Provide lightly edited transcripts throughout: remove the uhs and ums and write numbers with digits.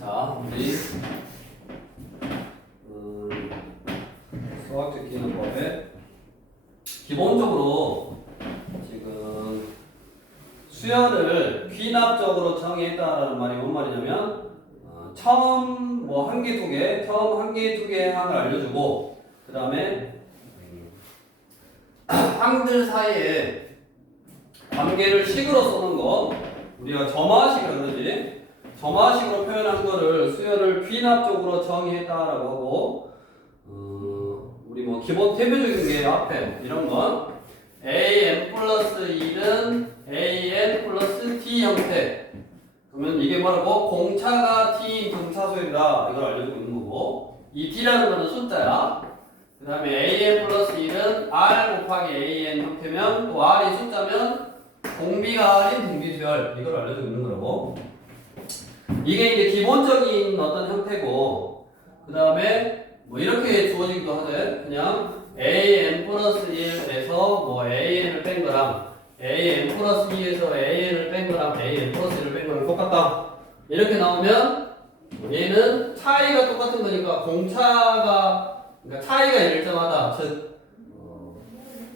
자, 우리 수학적 기능법에 기본적으로 지금 수열을 귀납적으로 정의했다라는 말이 뭔 말이냐면 처음 뭐 한 개, 두 개, 처음 한 개, 두 개의 항을 알려주고 그 다음에 항들 사이에 관계를 식으로 쓰는 거 우리가 점화식이라고 그러지. 점화식으로 표현한 거를 수열을 귀납적으로 정의했다라고 하고 우리 뭐 기본 대표적인 게 앞에 이런 건 an 플러스 1은 an 플러스 t 형태. 그러면 이게 뭐라고? 공차가 t인 등차수열이다. 이걸 알려주고 있는 거고 이 t라는 거는 숫자야. 그 다음에 an 플러스 1은 r 곱하기 an 형태면 또 r이 숫자면 공비가 r인 등비수열. 이걸 알려주고 있는 거라고. 이게 이제 기본적인 어떤 형태고 그 다음에 뭐 이렇게 주어지기도 하대. 그냥 an 플러스 1에서 뭐 an을 뺀 거랑 an 플러스 2에서 an을 뺀 거랑 an 플러스 1을 뺀 거랑 똑같다. 이렇게 나오면 얘는 차이가 똑같은 거니까 공차가 그러니까 차이가 일정하다. 즉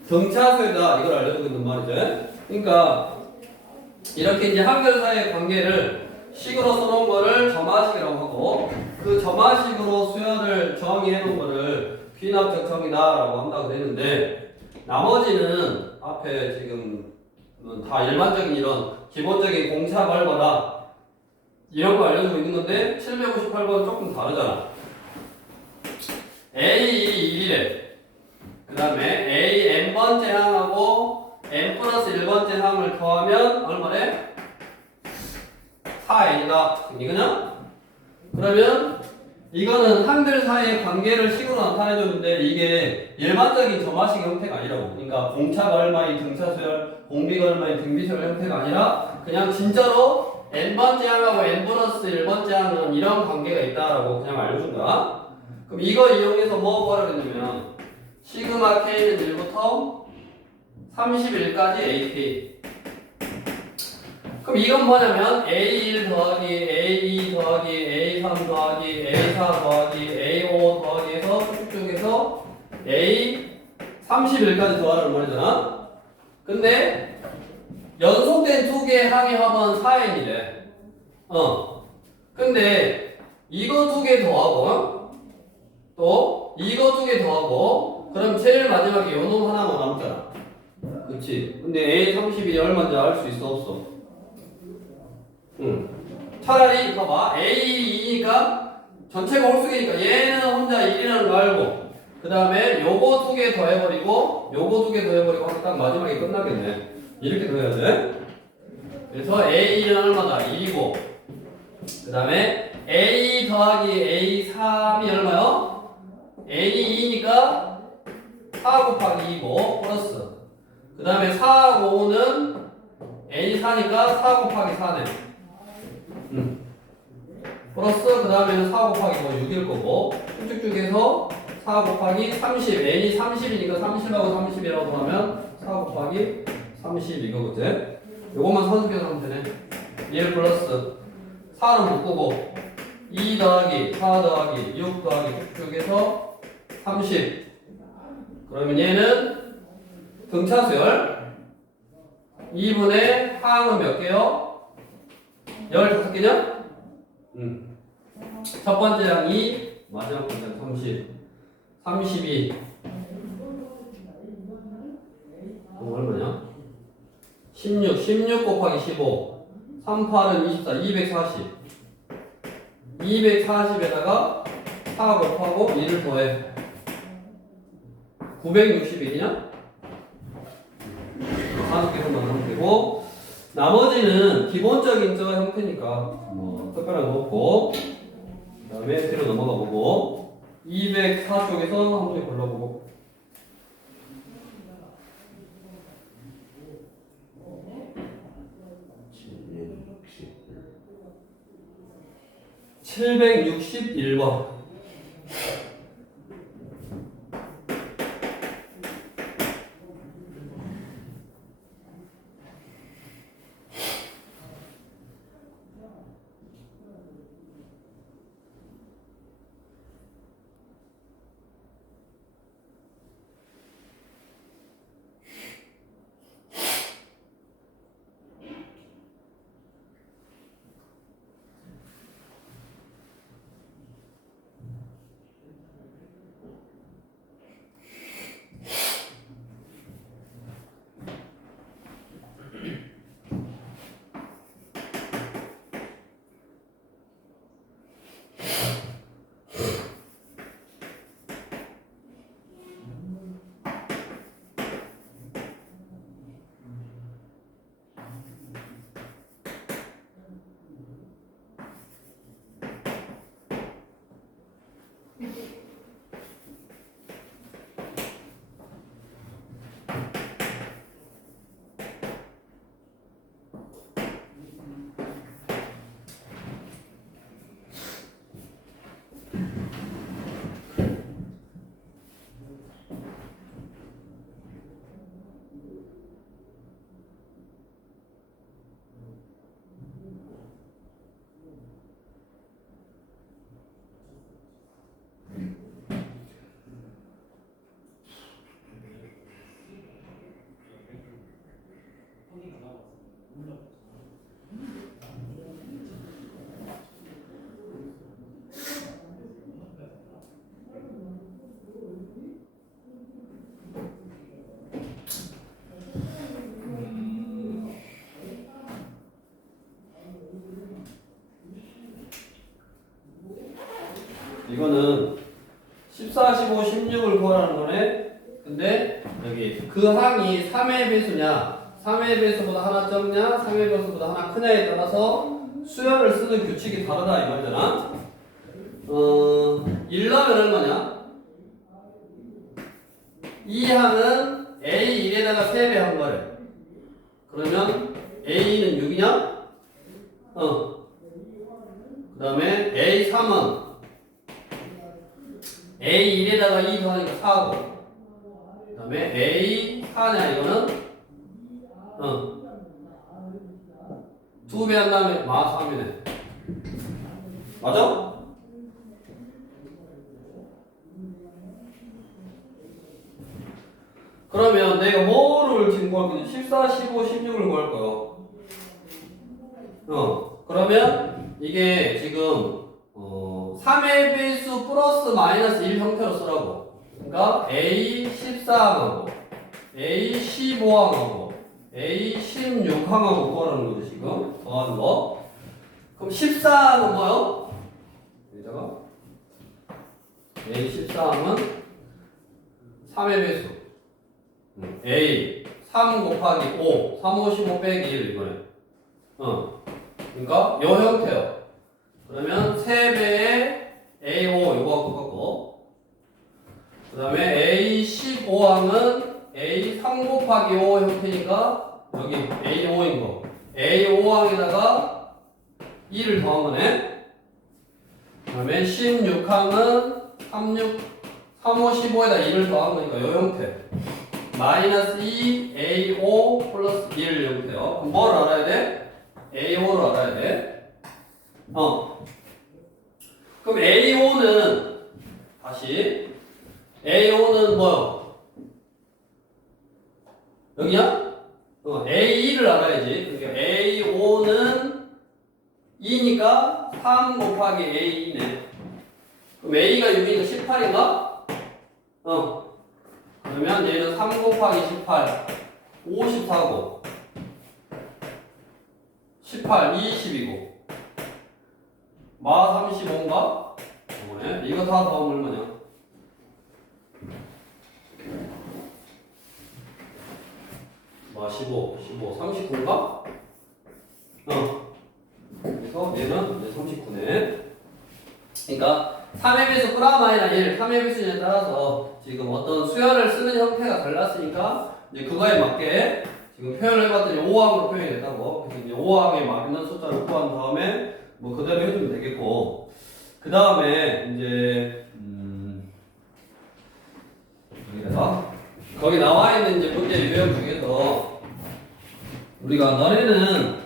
등차수이다. 이걸 알려주고 있는 말이죠. 그러니까 이렇게 이제 한글 사이의 관계를 식으로 써놓은 거를 점화식이라고 하고 그 점화식으로 수열을 정의해 놓은 거를 귀납적 정의다라고 한다고 되는데 나머지는 앞에 지금 다 일반적인 이런 기본적인 공차 발과다 이런 거 알려주고 있는 건데 758번은 조금 다르잖아. A 1이래. 그 다음에 A n번째 항하고 n 플러스 1번째 항을 더하면 얼마래? 4n이다. 이거냐? 그러면 이거는 항들 사이의 관계를 식으로 나타내줬는데 이게 일반적인 점화식 형태가 아니라고. 그러니까 공차가 얼마인 등차수열, 공비가 얼마인 등비수열 형태가 아니라 그냥 진짜로 n번째 항하고 n 플러스 1번째 항은 이런 관계가 있다라고 그냥 알려준 거야. 그럼 이거 이용해서 뭐 구하려면 시그마 k는 1부터 31까지 ak. 그럼 이건 뭐냐면 A1 더하기 A2 더하기 A3 더하기 A4 더하기 A5 더하기 해서 쭉쭉해서 A31까지 더하라는 말이잖아. 근데 연속된 두 개의 항의 합은 4n이래. 근데 이거 두 개 더하고 또 이거 두 개 더하고 그럼 제일 마지막에 요놈 하나만 남잖아. 그치? 근데 A32이 얼마인지 알 수 있어 없어? 차라리 봐봐 A2니까 전체가 홀수기니까 얘는 혼자 1이라는 거 알고 그 다음에 요거 두 개 더해버리고 요거 두 개 더해버리고 하면 딱 마지막에 끝나겠네. 이렇게 더해야 돼. 그래서 A1은 얼마다? 2고 그 다음에 A 더하기 A3이 얼마요? N이 2니까 4 곱하기 2고 플러스 그 다음에 4, 5는 N이 4니까 4 곱하기 4네. 플러스 그 다음에는 4 곱하기 6일 거고 쭉쭉쭉 해서 4 곱하기 30 n이 30이니까 30하고 30이라고 하면 4 곱하기 30 이거거든. 요것만 선수해서 하면 되네. 1 플러스 4는 묶고 2 더하기 4 더하기 6 더하기 쭉쭉 해서 30. 그러면 얘는 등차수열 2분의 항은 몇 개요? 15개냐? 첫 번째 항이 마지막 번째 30 32 얼마냐? 16 곱하기 15 38은 24 240 240에다가 4 곱하고 1을 더해 961이냐? 40개만 하면 되고 나머지는 기본적인 저 형태니까 뭐 특별한 거 없고 그 다음에 뒤로 넘어가 보고 204 쪽에서 한 문제 골라보고 761번 이거는 14, 15, 16을 구하라는 거네. 근데 여기 그 항이 3의 배수냐 3의 배수보다 하나 적냐 3의 배수보다 하나 크냐에 따라서 수열을 쓰는 규칙이 다르다 이 말이잖아. 1라면 얼마냐? 이 항은 A1에다가 3배 한 거래. 그러면 A는 6이냐? 그 다음에 A3은 A1에다가 2 더하니까 4고 그 다음에 A4냐 이거는 2배 한 다음에 마 3이네. 맞아? 그러면 내가 뭐를 지금 구할 거지? 14, 15, 16을 구할 거야. 그러면 이게 지금 3의 배수 플러스 마이너스 1 형태로 쓰라고. 그러니까 A14항하고 A15항하고 A16항하고 구하라는 거지 지금 더하는 거. 그럼 14항은 뭐요? 여기다가 A14항은 3의 배수 A 3 곱하기 5 3, 5, 15 빼기 1 이거네. 그러니까 요 형태요. 그러면 3배의 A5 요거 갖고 그 다음에 A15항은 A3 곱하기 5 형태니까 여기 A5인 거 A5항에다가 2를 더한 거네. 그 다음에 16항은 3, 5, 15에다 2를 더한 거니까 요 형태 마이너스 2 A5 플러스 1 형태요. 그럼 뭘 알아야 돼? A5를 알아야 돼. 그럼 A5는 다시 A5는 뭐요? 여기야? A2를 알아야지. 그러니까 A5는 2니까 3 곱하기 A2네. 그럼 A가 6이니까 18인가? 그러면 얘는 3 곱하기 18 54고 18 20이고 마 35인가? 이거네. 이거 다 더하면 얼마냐? 마 15 39인가? 그래서 얘는 이제 39네. 그러니까 3의 배수 플라마이나 1, 3의 배수에 따라서 지금 어떤 수열을 쓰는 형태가 달랐으니까 이제 그거에 맞게 지금 표현을 해봤더니 5항으로 표현이 됐다고. 그래서 이제 5항에 맞는 숫자를 구한 다음에 뭐 그대로 해주면 되겠고, 그 다음에 이제 여기다가 거기 나와 있는 이제 문제 유형 중에서 우리가 너네는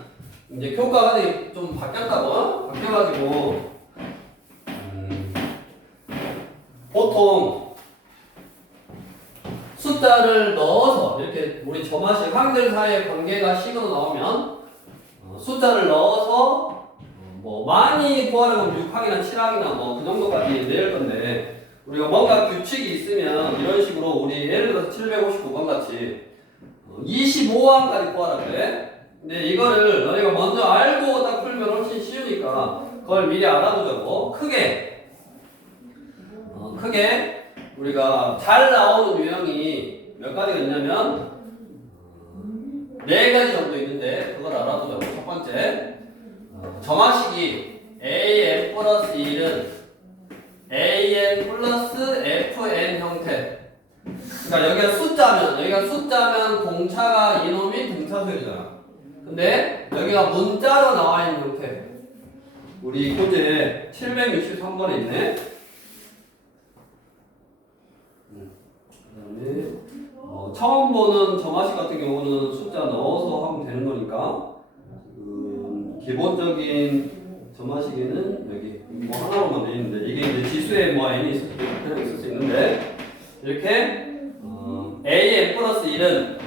이제 교과가 좀 바뀌었다고, 바뀌어가지고 보통 숫자를 넣어서 이렇게 우리 점화식 항들 사이의 관계가 식으로 나오면 숫자를 넣어서 뭐 많이 구하려면 6항이나 7항이나 뭐 그 정도까지 낼 건데, 우리가 뭔가 규칙이 있으면 이런 식으로 우리 예를 들어서 759번 같이 25항까지 구하라 그래. 근데 이거를 너희가 먼저 알고 딱 풀면 훨씬 쉬우니까 그걸 미리 알아두자고. 크게 우리가 잘 나오는 유형이 몇 가지가 있냐면 4가지 정도 있는데 그걸 알아두자고. 첫 번째, 점화식이 an 플러스 1은 an 플러스 fn 형태. 그러니까 여기가 숫자면 공차가 이놈이 등차 수열이잖아. 근데 여기가 문자로 나와 있는 형태. 우리 교재 763번에 있네. 처음 보는 점화식 같은 경우는 숫자 넣어서 하면 되는 거니까 기본적인 점화식에는 여기 뭐 하나로만 되어 있는데, 이게 이제 지수에 뭐 n이 있을 수 있는데, 이렇게 an 플러스 1은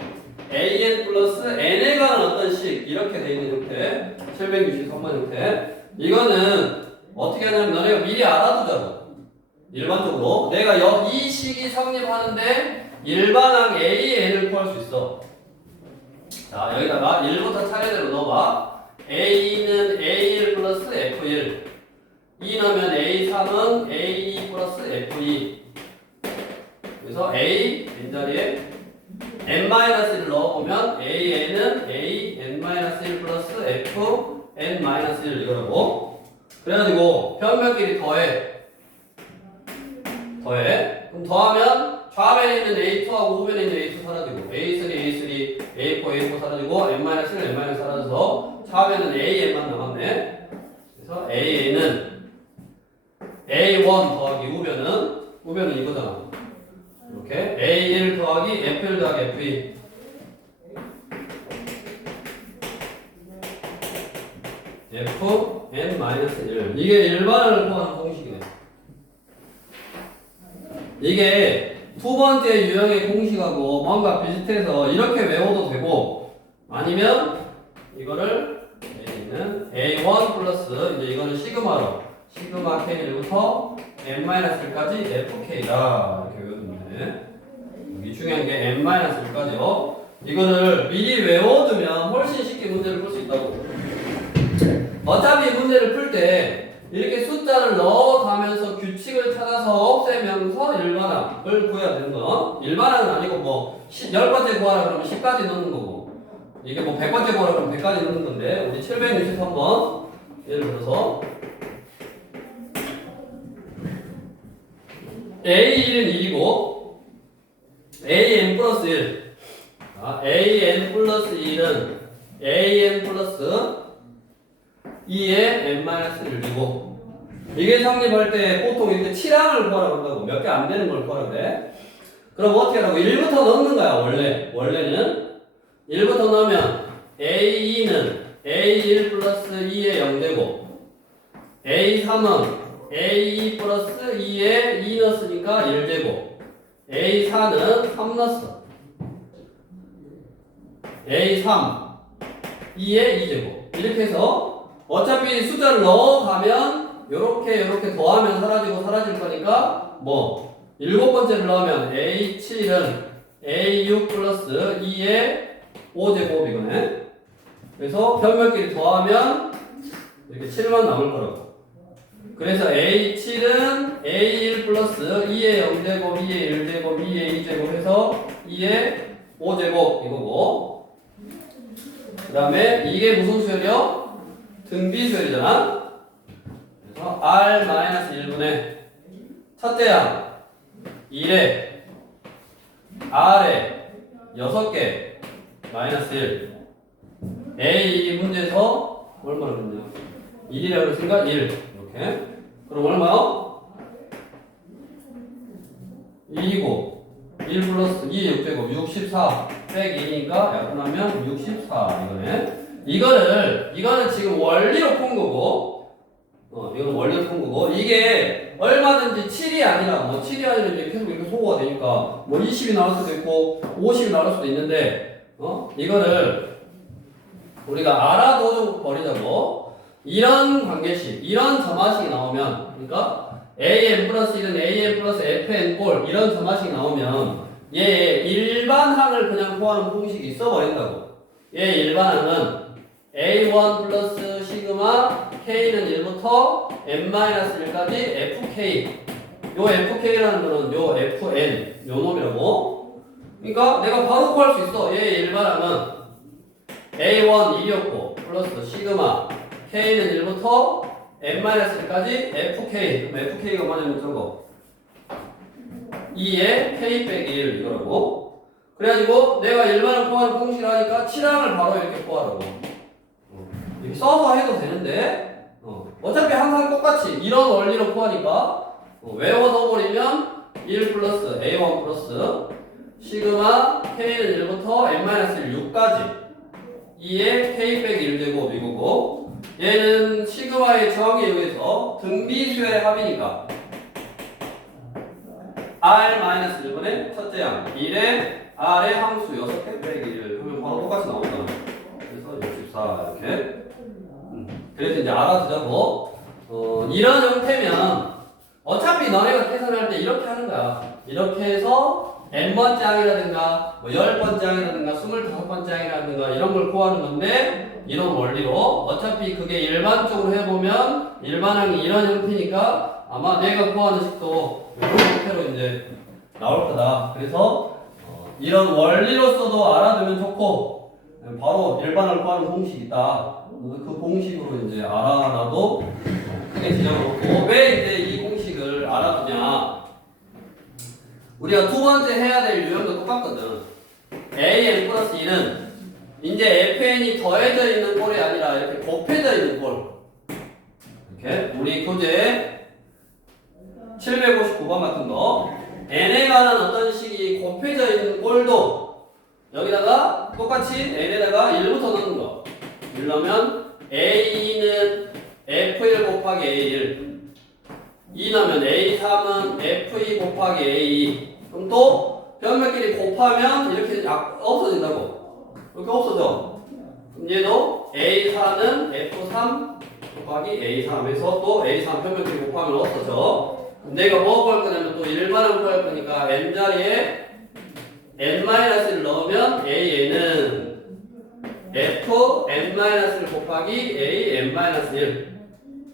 an 플러스 n에 관한 어떤 식 이렇게 되어 있는 형태, 763번 형태. 이거는 어떻게 하냐면 너네가 미리 알아두자고. 일반적으로 내가 이 식이 성립하는데 일반항 AN을 구할 수 있어. 자, 여기다가 1부터 차례대로 넣어봐. A는 A1 플러스 F1, 2 넣으면 A3은 A2 플러스 F2. 그래서 A n자리에 n-1을 넣어보면 AN은 AN-1 플러스 FN-1 이거라고. 그래가지고 변별끼리 더해. 그럼 더하면 좌변에 있는 A2하고 우변에 있는 A2 사라지고 A3, A4, A4 사라지고 n-1, n- 사라져서 좌변은 AN만 남았네. 그래서 AN은 A1 더하기 우변은 이거잖아. 이렇게 A1 더하기 F1 더하기 F2 Fn-1 이게 일반을 포함한 공식이네. 이게 두 번째 유형의 공식하고 뭔가 비슷해서 이렇게 외워도 되고 아니면 이거를 A는 A1 플러스 이제 이거는 시그마로 시그마 K1부터 n-1까지 FK다 이렇게 외워주면 돼. 여기 중요한 게 n-1까지요. 이거를 미리 외워두면 훨씬 쉽게 문제를 풀 수 있다고. 어차피 문제를 풀 때 이렇게 숫자를 넣어가면서 규칙을 찾아서 없애면서 일반항을 구해야 되는 거. 일반항은 아니고 뭐 10번째 구하라 그러면 10까지 넣는 거고 이게 뭐 100번째 구하라 그러면 100까지 넣는 건데 우리 763번 예를 들어서 A1은 1이고 AN 플러스 1 AN 플러스 1은 AN 플러스 2에 n-1이고 이게 성립할 때 보통 이렇게 7항을 구하라고 한다고. 몇 개 안 되는 걸 구하라고 그래. 그럼 어떻게 하라고? 1부터 넣는 거야 원래는 1부터 넣으면 A2는 A1 플러스 2에 0되고 A3은 A2 플러스 2에 2 넣었으니까 1되고 A4는 3 넣었어. A3 2에 2제곱 이렇게 해서 어차피 숫자를 넣어가면 요렇게 더하면 사라지고 사라질 거니까 뭐 7번째를 넣으면 A7은 A6 플러스 2에 5제곱 이거네. 그래서 변별끼리 더하면 이렇게 7만 남을 거라고. 그래서 A7은 A1 플러스 2에 0제곱 2에 1제곱 2에 2제곱 해서 2에 5제곱 이거고 그 다음에 이게 무슨 수열이요? 등비수열이잖아. 그래서 R-1분의 첫째 항 1에 R에 6개 마이너스 1 A 문제에서 얼마나 됐냐 1이라고 했으니까 1 이렇게. 그럼 얼마요? 2고 1 플러스 2 6제곱 64 빼기 2니까 약분하면 64 이거네. 이거는 지금 원리로 푼 거고, 이거는 원리로 푼 거고, 이게 얼마든지 7이 아니라, 뭐 7이 아니라 이제 계속 이렇게 소거가 되니까, 뭐 20이 나올 수도 있고, 50이 나올 수도 있는데, 이거를 우리가 알아둬 버리자고, 이런 관계식, 이런 점화식이 나오면, 그러니까 AN 플러스 1은 AN 플러스 FN 꼴, 이런 점화식이 나오면, 얘 일반항을 그냥 구하는 공식이 있어버린다고. 얘 일반항은 A1 플러스 시그마 K는 1부터 n-1까지 FK. 요 FK라는 거는 요 FN, 요 놈이라고. 그러니까 내가 바로 구할 수 있어. 얘 일반항은 A1 1이었고 플러스 시그마 K는 1부터 n-1까지 FK. 그럼 FK가 뭐냐면 저거 2에 K 빼기 1 이거라고. 그래가지고 내가 일반항 구하는 공식을 하니까 7항을 바로 이렇게 구하라고. 이렇게 써서 해도 되는데 어차피 항상 똑같이 이런 원리로 구하니까 외워둬버리면 1 플러스 A1 플러스 시그마 K는 1부터 n-1 6까지 2에 K 빼기 1제곱 이거고 얘는 시그마의 정의에 의해서 등비수열의 합이니까 R-1분의 첫째 항 1에 R의 함수 6개 빼기 1 하면 바로 똑같이 나온다. 그래서 64 이렇게. 그래서 이제 알아두자고. 이런 형태면 어차피 너네가 계산할 때 이렇게 하는 거야. 이렇게 해서 n번째 항이라든가 뭐 10번째 항이라든가 25번째 항이라든가 이런 걸 구하는 건데 이런 원리로 어차피 그게 일반적으로 해보면 일반항이 이런 형태니까 아마 내가 구하는 식도 이런 형태로 이제 나올 거다. 그래서 이런 원리로서도 알아두면 좋고 바로 일반항을 구하는 공식이 있다. 그 공식으로 이제 알아놔도 크게 지장은 없고 왜 이제 이 공식을 알아두냐? 우리가 두 번째 해야 될 유형도 똑같거든. an 플러스 2는 이제 fn이 더해져 있는 꼴이 아니라 이렇게 곱해져 있는 꼴. 이렇게 우리 교재 759번 같은 거 n에 관한 어떤 식이 곱해져 있는 꼴도 여기다가 똑같이 n에다가 1부터 넣는 거. 이러면 a는 f1 곱하기 a1 2 넣으면 a3은 f2 곱하기 a2 그럼 또 변면끼리 곱하면 이렇게 없어진다고. 이렇게 없어져. 그럼 얘도 a4는 f3 곱하기 a3에서 또 a3 변면끼리 곱하면 없어져. 그럼 내가 뭐 구할 거냐면 또 일반항 구할 거니까 n자리에 n-1을 넣으면 an은 fn-1 곱하기 an-1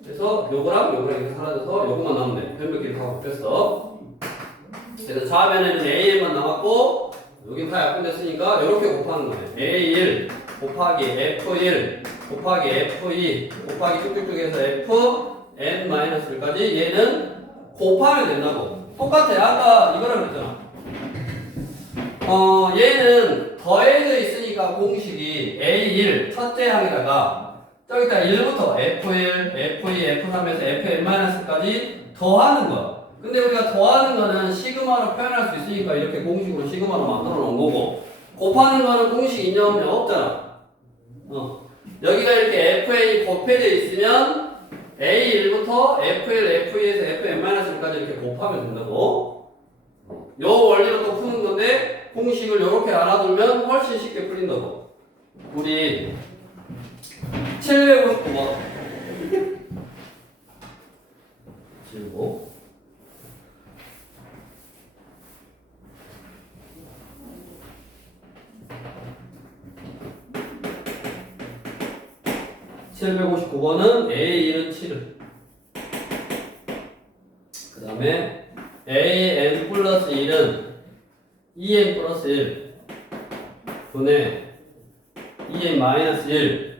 그래서 요거랑 요거랑 이렇게 사라져서 요거만 남으면 돼. 변면끼리 다 곱했어. 그래서 좌변에는 an만 남았고 여기 다 약분됐으니까 이렇게 곱하는 거예요. a1 곱하기 f1 곱하기 f2 곱하기 쭉쭉쭉 해서 fn-1까지 얘는 곱하면 된다고. 똑같아. 아까 이거랑 그랬잖아. 얘는 더해져 있으니까 공식이 A1 첫째 항에다가 저기다가 1부터 F1, F2, F3에서 Fn-까지 더하는 거야. 근데 우리가 더하는 거는 시그마로 표현할 수 있으니까 이렇게 공식으로 시그마로 만들어 놓은 거고 곱하는 거는 공식 인정이 없잖아. 여기가 이렇게 Fn이 곱해져 있으면 A1부터 F1, F2에서 Fn-까지 이렇게 곱하면 된다고. 요 원리로 또 푸는 건데 공식을 이렇게 알아두면 훨씬 쉽게 풀린다고. 우리 759번 759 759번은 A1은 7을 그 다음에 AN 플러스 1은 EN 플러스 1 분의 EN 마이너스 1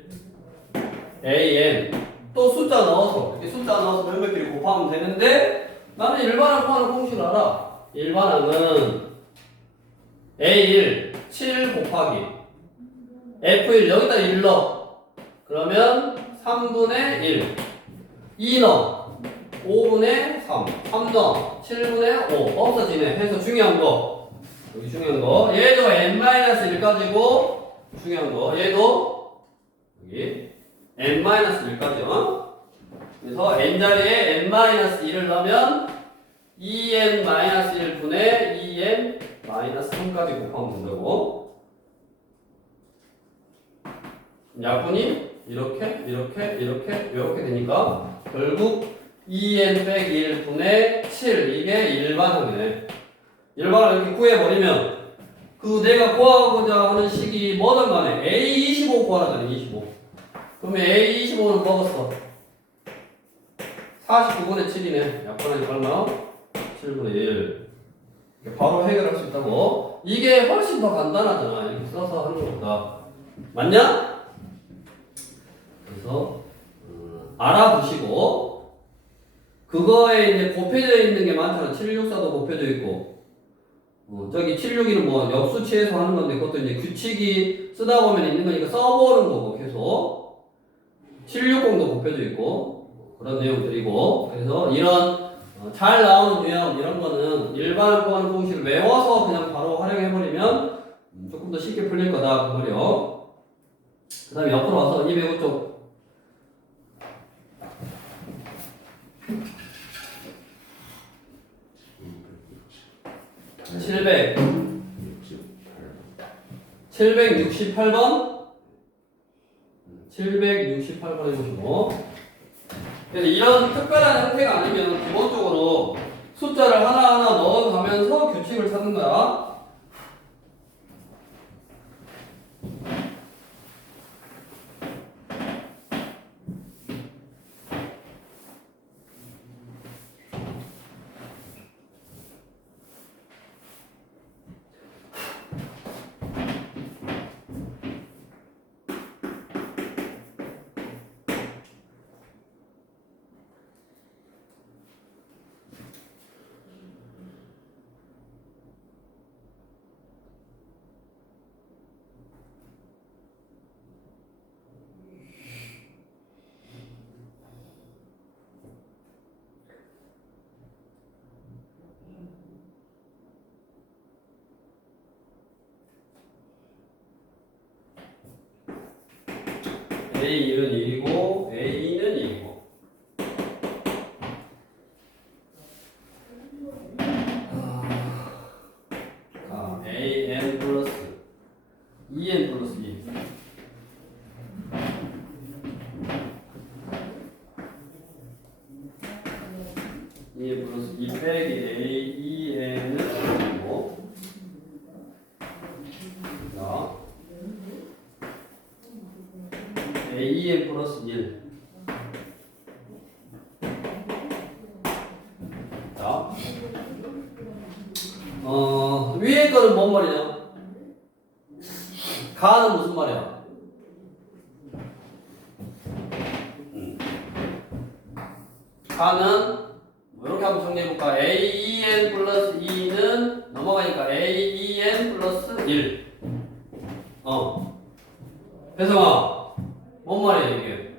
AN 또 숫자 넣어서 이렇게 숫자 넣어서 변별끼리 곱하면 되는데 나는 일반항 구하는 공식을 알아. 일반항은 A1 7 곱하기 F1 여기다 1 넣어. 그러면 3분의 1 2 넣어 5분의 3 3 넣어 7분의 5 없어지네. 해서 중요한 거 여기 중요한 거 얘도 n-1 가지고 중요한 거 얘도 여기 n-1까지요. 그래서 n자리에 n-1을 넣으면 2n-1 분의 2n-3까지 곱하면 된다고. 약분이 이렇게 되니까 결국 2n 빼기 1 분의 7 이게 일반항이네. 일반항 이렇게 구해버리면 그 내가 구하고자 하는 식이 뭐든 간에 A25 구하라잖아. 25 그러면 A25는 먹었어 49분의 7이네. 약분하니까 얼마? 7분의 1 바로 해결할 수 있다고. 이게 훨씬 더 간단하잖아. 이렇게 써서 하는 것보다. 맞냐? 그래서 알아두시고 그거에 이제 곱해져 있는 게 많잖아. 764도 곱해져 있고 저기 762는 뭐 역수치해서 하는 건데 그것도 이제 규칙이 쓰다 보면 있는 거니까 써보는 거고 계속 760도 곱해져 있고 그런 내용들이고. 그래서 이런 잘 나오는 유형 이런 거는 일반 구하는 공식을 외워서 그냥 바로 활용해버리면 조금 더 쉽게 풀릴 거다 그 말이요. 그 다음에 옆으로 와서 205쪽 768번 768번 해보시고. 그래서 이런 특별한 형태가 아니면 기본적으로 숫자를 하나하나 넣어가면서 규칙을 찾는 거야. A1은 1이고 A2는 1이고 AN 플러스 2N 플러스 2 2N 플러스 2 빼기 AEN은 1이고 자 AEN 플러스 1 자, 위에 거는 뭔 말이냐? 가는 무슨 말이야? 가는 뭐 이렇게 한번 정리해볼까? AEN 플러스 2는 넘어가니까 AEN 플러스 1 혜성아 뭔 말이야 이게?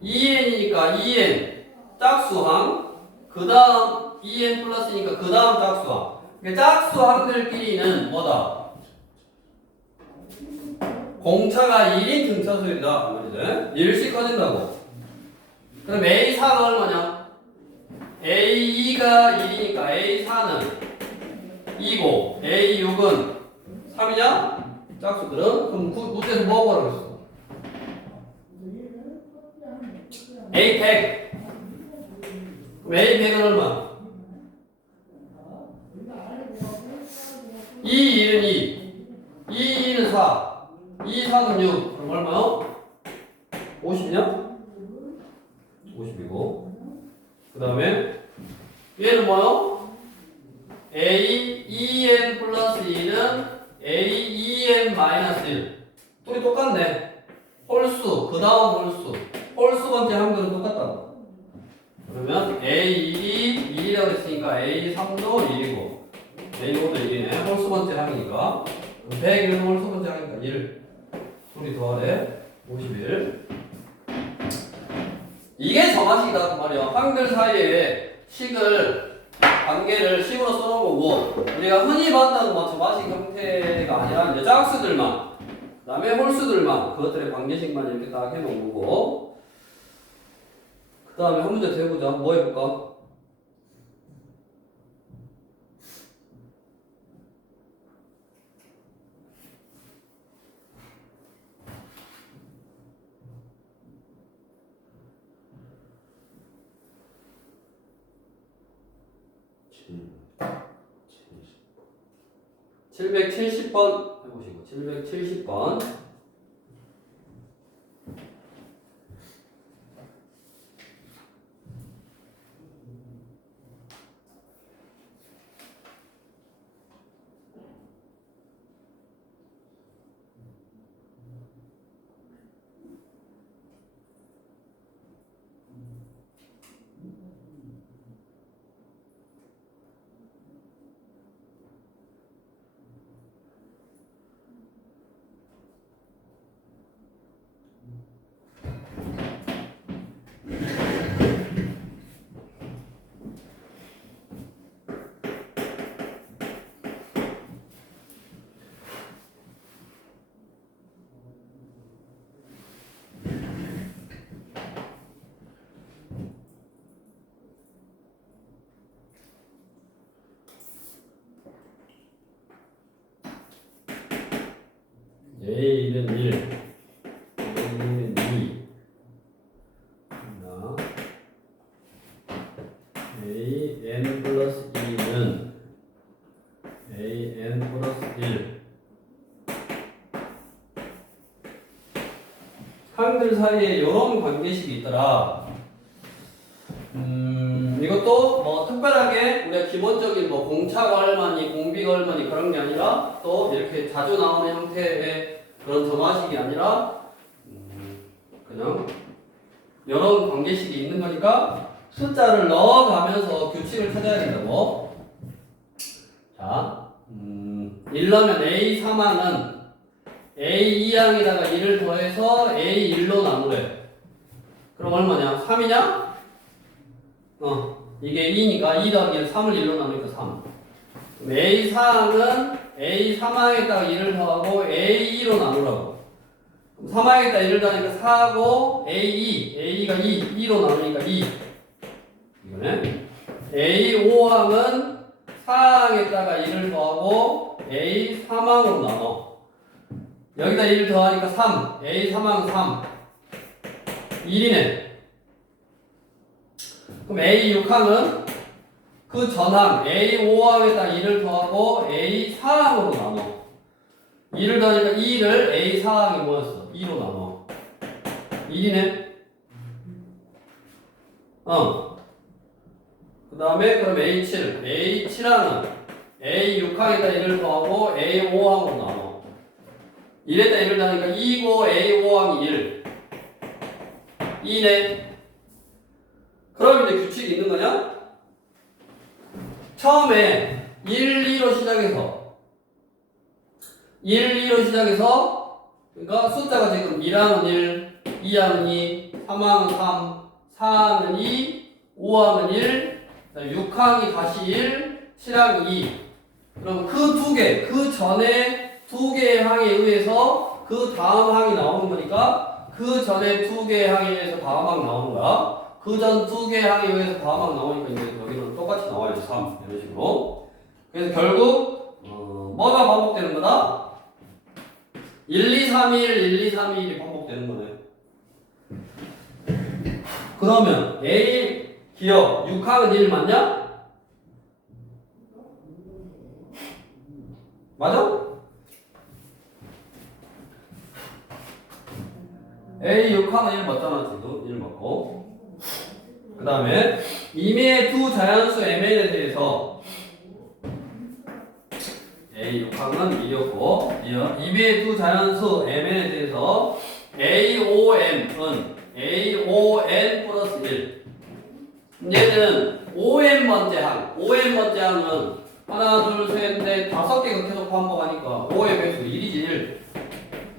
EN이니까 EN 짝수항 그 다음 EN 플러스니까 그 다음 짝수항 짝수항들끼리는 뭐다? 공차가 1인 등차수이다 말이지 1씩 커진다고 그럼 A4가 얼마냐? A2가 1이니까 A4는 2고 A6은 3이냐? 짝수들은? 그럼 문제에서 뭐하고 하라고 했어? A100 그럼 A100은 얼마? 2, 1은 2 2, 2는 4 2, 4는 6 그럼 얼마요? 50이냐? 50이고 그 다음에 얘는 뭐요? A, EN 플러스 2는 A, EN 마이너스 1 둘이 똑같네 홀수, 그 다음 홀수 홀수 번째 한글은 똑같다고 그러면 A1이 2라고 했으니까 A3도 1이고 A5도 1이네 홀수 번째 항이니까 100은 홀수 번째 항이니까 1 둘이 더하래 51 이게 정화식이다 그 말이야 항들 사이에 식을 관계를 식으로 써놓은 거고 우리가 흔히 봤던 뭐 정화식 형태가 아니라 이제 짝수들만 그 다음에 홀수들만 그것들의 관계식만 이렇게 딱 해놓은 거고 그 다음에 한 문제 더 해보자 뭐 해볼까? (770번) 해보시고 770번 A는 1, A는 2, 1. 항들 사이에 이런 관계식이 있더라. 이것도 뭐 특별하게 우리가 기본적인 뭐 공차가 얼마니, 공비가 얼마니 그런 게 아니라 또 이렇게 자주 나오는 형태의 그런 점화식이 아니라 그냥 이런 관계식이 있는 거니까 숫자를 넣어가면서 규칙을 찾아야 된다고. 자, 1 넣으면 A3항은 A2항에다가 1을 더해서 A1로 나누래. 그럼 얼마냐? 3이냐? 이게 2니까 2 더하기 1, 3을 1로 나누니까 3. 그럼 A4항은 A3항에다가 1을 더하고 A2로 나누라고. 3항에다 1을 더하니까 4하고 A가 2로 나누니까 2. 이거네. A5항은 4항에다가 1을 더하고 A3항으로 나눠. 여기다 1 더하니까 3. A3항 3. 1이네. 그럼 A6항은 그 전항 A5항에다 1을 더하고 A4항으로 나눠. 2를 더하니까 2를 A4항이 뭐였어? 2로 나눠. 1이네. 그 다음에 그럼 A7항은 A6항에다 1을 더하고 A5항으로 나눠. 1에다 1을 더하니까 2고 A5항이 1. 2네. 그럼 이제 규칙이 있는 거냐? 처음에 1, 2로 시작해서 그러니까 숫자가 지금 1항은 1, 2항은 2, 3항은 3, 4항은 2, 5항은 1, 6항이 다시 1, 7항이 2. 그럼 그 두 개, 그 전에 두 개의 항에 의해서 그 다음 항이 나오는 거니까 그 전에 두 개의 항에 의해서 다음 항 나오는 거야. 그 전 두 개의 항에 의해서 다음 항 나오니까 이제 여기는 똑같이 나와야지 3 이런 식으로. 그래서 결국 뭐가 반복되는 거다? 1, 2, 3, 1, 1, 2, 3, 1이 반복되는 거네. 그러면 A 기억 6항은 1 맞냐? 맞아? A 6항은 1 맞잖아 지금 1 맞고. 그 다음에 임의의 두 자연수 MN에 대해서 A 6항은 2였고 임의의 두 자연수 MN에 대해서 AOM은 AON 플러스 1. 얘는 OM 번째 항은 하나, 둘, 셋, 넷, 5개가 계속 반복하니까 5의 배수 1이지 1.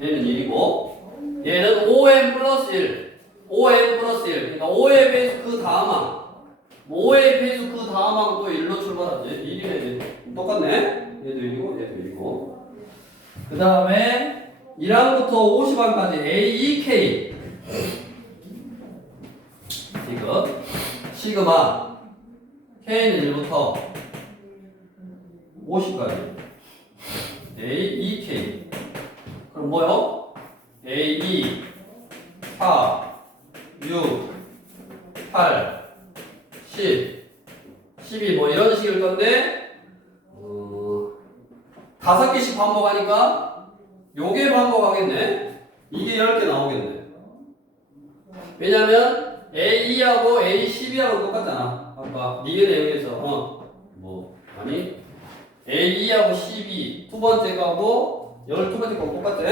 얘는 1이고 얘는 OM 플러스 1. 그러니까 5의 배수 그 다음 항. 5의 배수 그 다음 항 또 1로 출발하지. 1이네. 똑같네. 얘도 1이고 얘도 1이고. 그 다음에 1항부터 50항까지 AEK. 지금 시그마 K는 1부터 50까지 AEK. 그럼 뭐요? AE 4 6 8 10 12 뭐 이런 식일 건데 5개씩 반복하니까 요게 반복하겠네. 이게 10개 나오겠네. 왜냐면 A2하고 A12하고 똑같잖아. 아까 니은에 의해서 A2하고 12 두 번째 거하고 12번째 거하고 똑같아.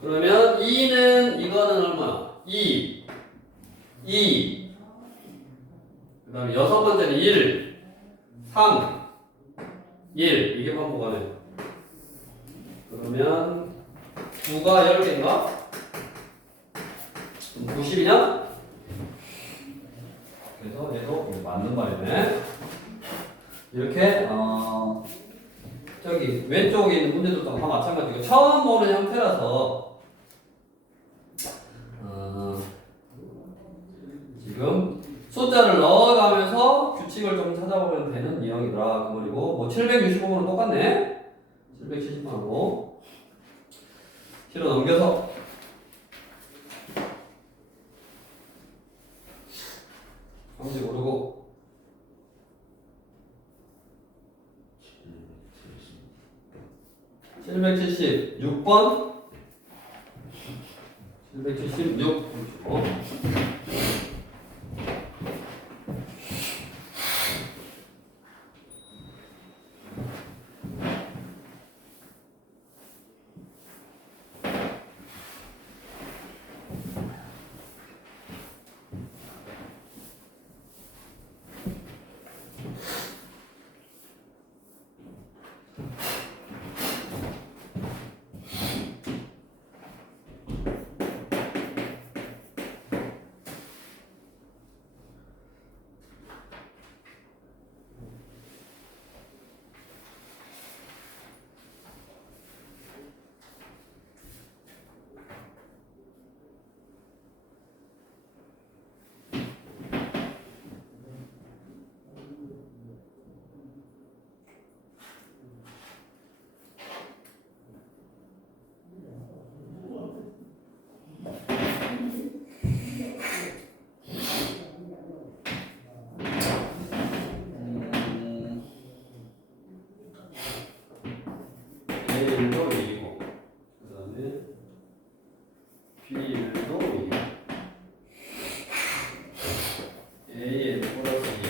그러면 2는 이거는 얼마야? 2 그 다음에 6번째는 1 3 1 이게 반복하네. 그러면 9가 10개인가? 90이냐? 그래서 얘도 맞는 말이네. 이렇게 저기 왼쪽에 있는 문제도 다 마찬가지고 처음 보는 형태라서 지금 숫자를 넣어가면서 규칙을 좀 찾아보면 되는 유형이더라 그 말이고. 뭐 765번은 똑같네. 770번하고 뒤로 넘겨서 함수 고르고 776번 776 A일도 2이고 그 다음에 B일도 2 A일 플러스 2는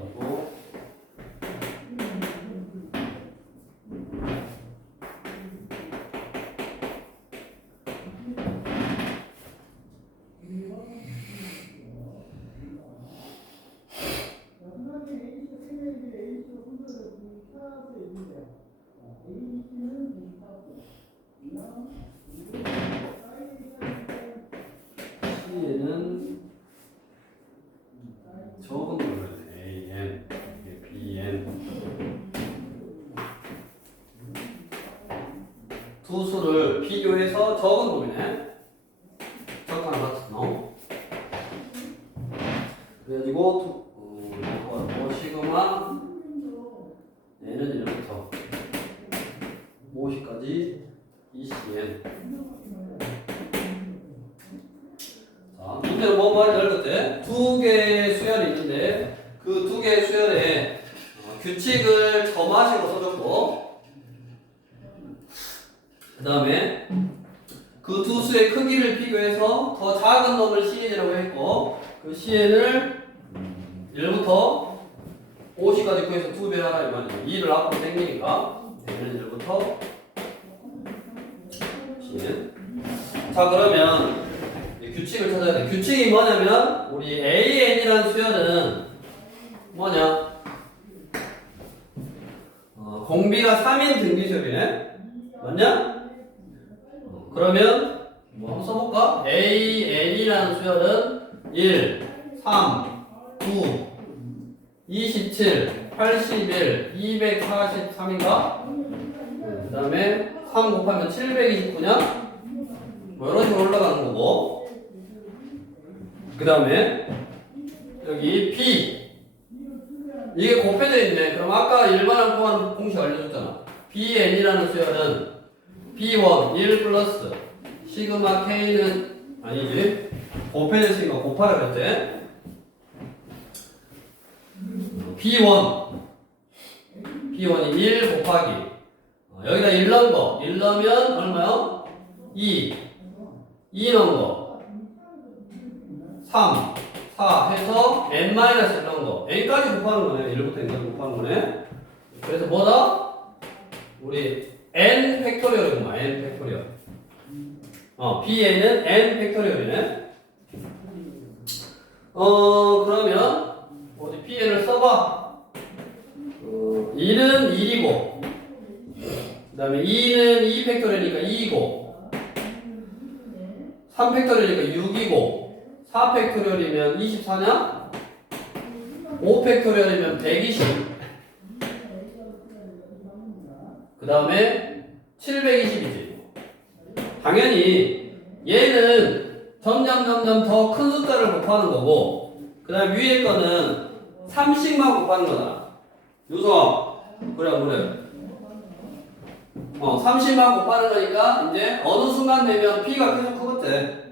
2고 C는 적은 걸로 AN, BN 두 수를 비교해서 적은 놈이네. 적은 하나 같은 놈. 그래가지고 시그마 얘는 1부터 50까지 ECN. 자, 문제는 뭐 말이 넓었대? 두 개의 수열이 있는데 그 두 개의 수열에 규칙을 점화식으로 써줬고 그 다음에 그 두 수의 크기를 비교해서 더 작은 놈을 CN이라고 했고 그 CN을 1부터 50까지 구해서 2배 하라 이 말이죠. 2를 앞으로 당기니까 얘는 1부터 CN. 자 그러면 규칙을 찾아야 돼. 규칙이 뭐냐면 우리 AN이라는 수열은 뭐냐? 공비가 3인 등비수열이네. 맞냐? 그러면 뭐 한번 써볼까? AN이라는 수열은 1, 3, 9, 27, 81, 243인가? 그 다음에 3 곱하면 729냐? 뭐 이런 식으로 올라가는 거고 그 다음에 여기 B 이게 곱해져 있네. 그럼 아까 일반항 포함 공식 알려줬잖아. BN이라는 수열은 B1 1 플러스 시그마 K는 아니지 곱해져 있으니까 곱하라 그랬지. B1이 1 곱하기 여기다 1 넣은 거 1 넣으면 얼마요? 2 넣은 거 3, 4 해서 n-1 넣은 거 n까지 곱하는 거네. 1부터 n까지 곱하는 거네. 그래서 뭐다? 우리 n 팩토리얼이구만. n 팩토리얼. bn은 n 팩토리얼이네. 그러면 어디 bn을 써봐. 1은 1이고 그 다음에 2는 2 팩토리얼이니까 2이고 3 팩토리얼이니까 6이고 4 팩토리얼이면 24냐? 5 팩토리얼이면 120. 그 다음에 720이지. 당연히 얘는 점점 더 큰 숫자를 곱하는 거고 그 다음 위에 거는 30만 곱하는 거다. 유성아 그래 30만 곱하는 거니까 이제 어느 순간 되면 B가 계속 크겠대.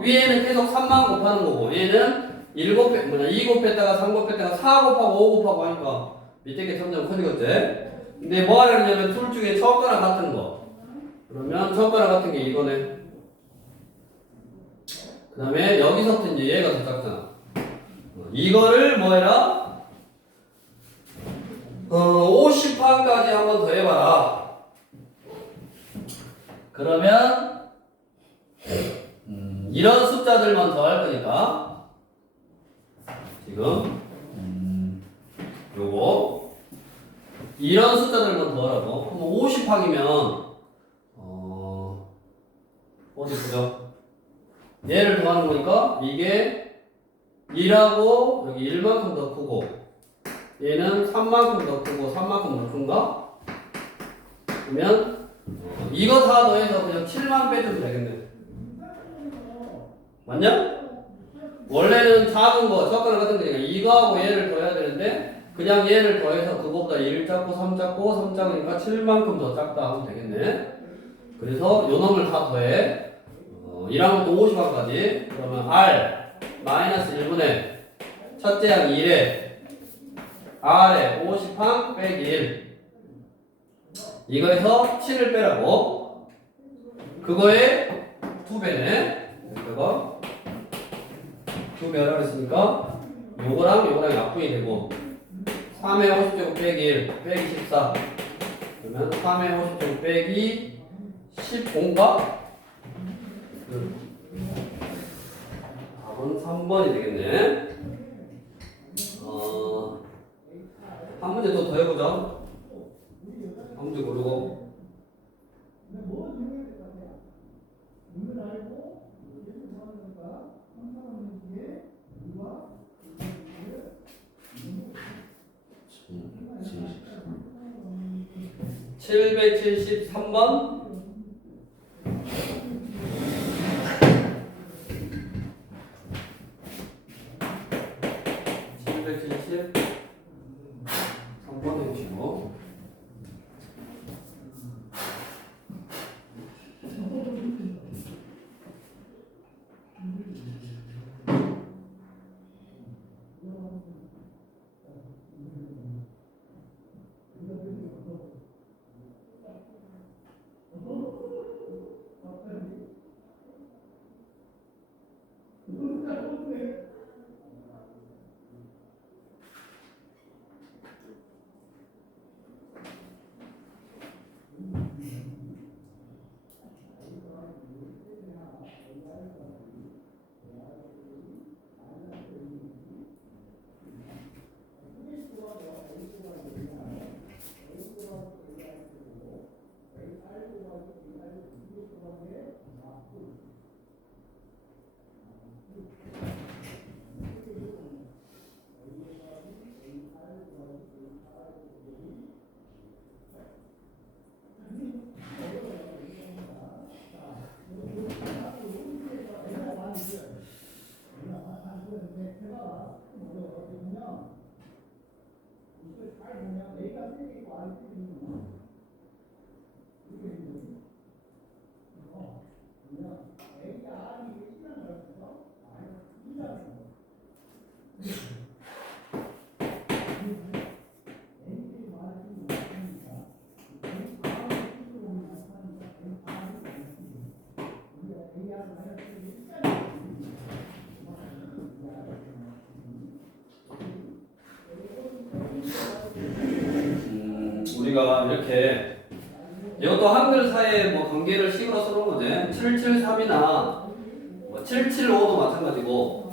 위에는 계속 3만 곱하는 거고 얘는 2 곱했다가 3 곱했다가 4 곱하고 5 곱하고 하니까 밑에 게 점점 커지겠지? 근데 뭐 하려냐면 둘 중에 적거나 같은 거. 그러면 적거나 같은 게 이거네. 그 다음에 여기서부터 이제 얘가 더 작잖아. 이거를 뭐 해라? 50판까지 한번 더 해봐라. 그러면 이런 숫자들만 더 할 거니까 지금 요거 이런 숫자들만 더 하라고. 그럼 50항이면 어디 보자. 얘를 더하는 거니까 이게 2하고 여기 1만큼 더 크고 얘는 3만큼 더 크고 3만큼 더 큰가? 그러면 이거 다 더해서 그냥 7만 빼주면 되겠네. 맞냐? 원래는 작은 거, 적거나 같은 거니까 이거하고 얘를 더해야 되는데 그냥 얘를 더해서 그거보다 1 작고 3 작고 3 작으니까 7만큼 더 작다 하면 되겠네. 그래서 요 놈을 다 더해. 1항부터 50항까지. 그러면 R 마이너스 1분의 첫째 항 1에 R에 50항 빼기 1. 이거에서 7을 빼라고. 그거에 2배네. 그거 2배 하라고 했으니까 요거랑 요거랑 약분이 되고 3의 50제곱 빼기 1 빼기 14. 그러면 3의 50제곱 빼기 15인가? 답은 3번이 되겠네. 한 문제 더 해보자. 한 문제 고르고. (773번) 3번에 주시고 우리가 이렇게 이것도 한글 사이에 뭐 관계를 식으로 써놓은 거지. 773이나 뭐 775도 마찬가지고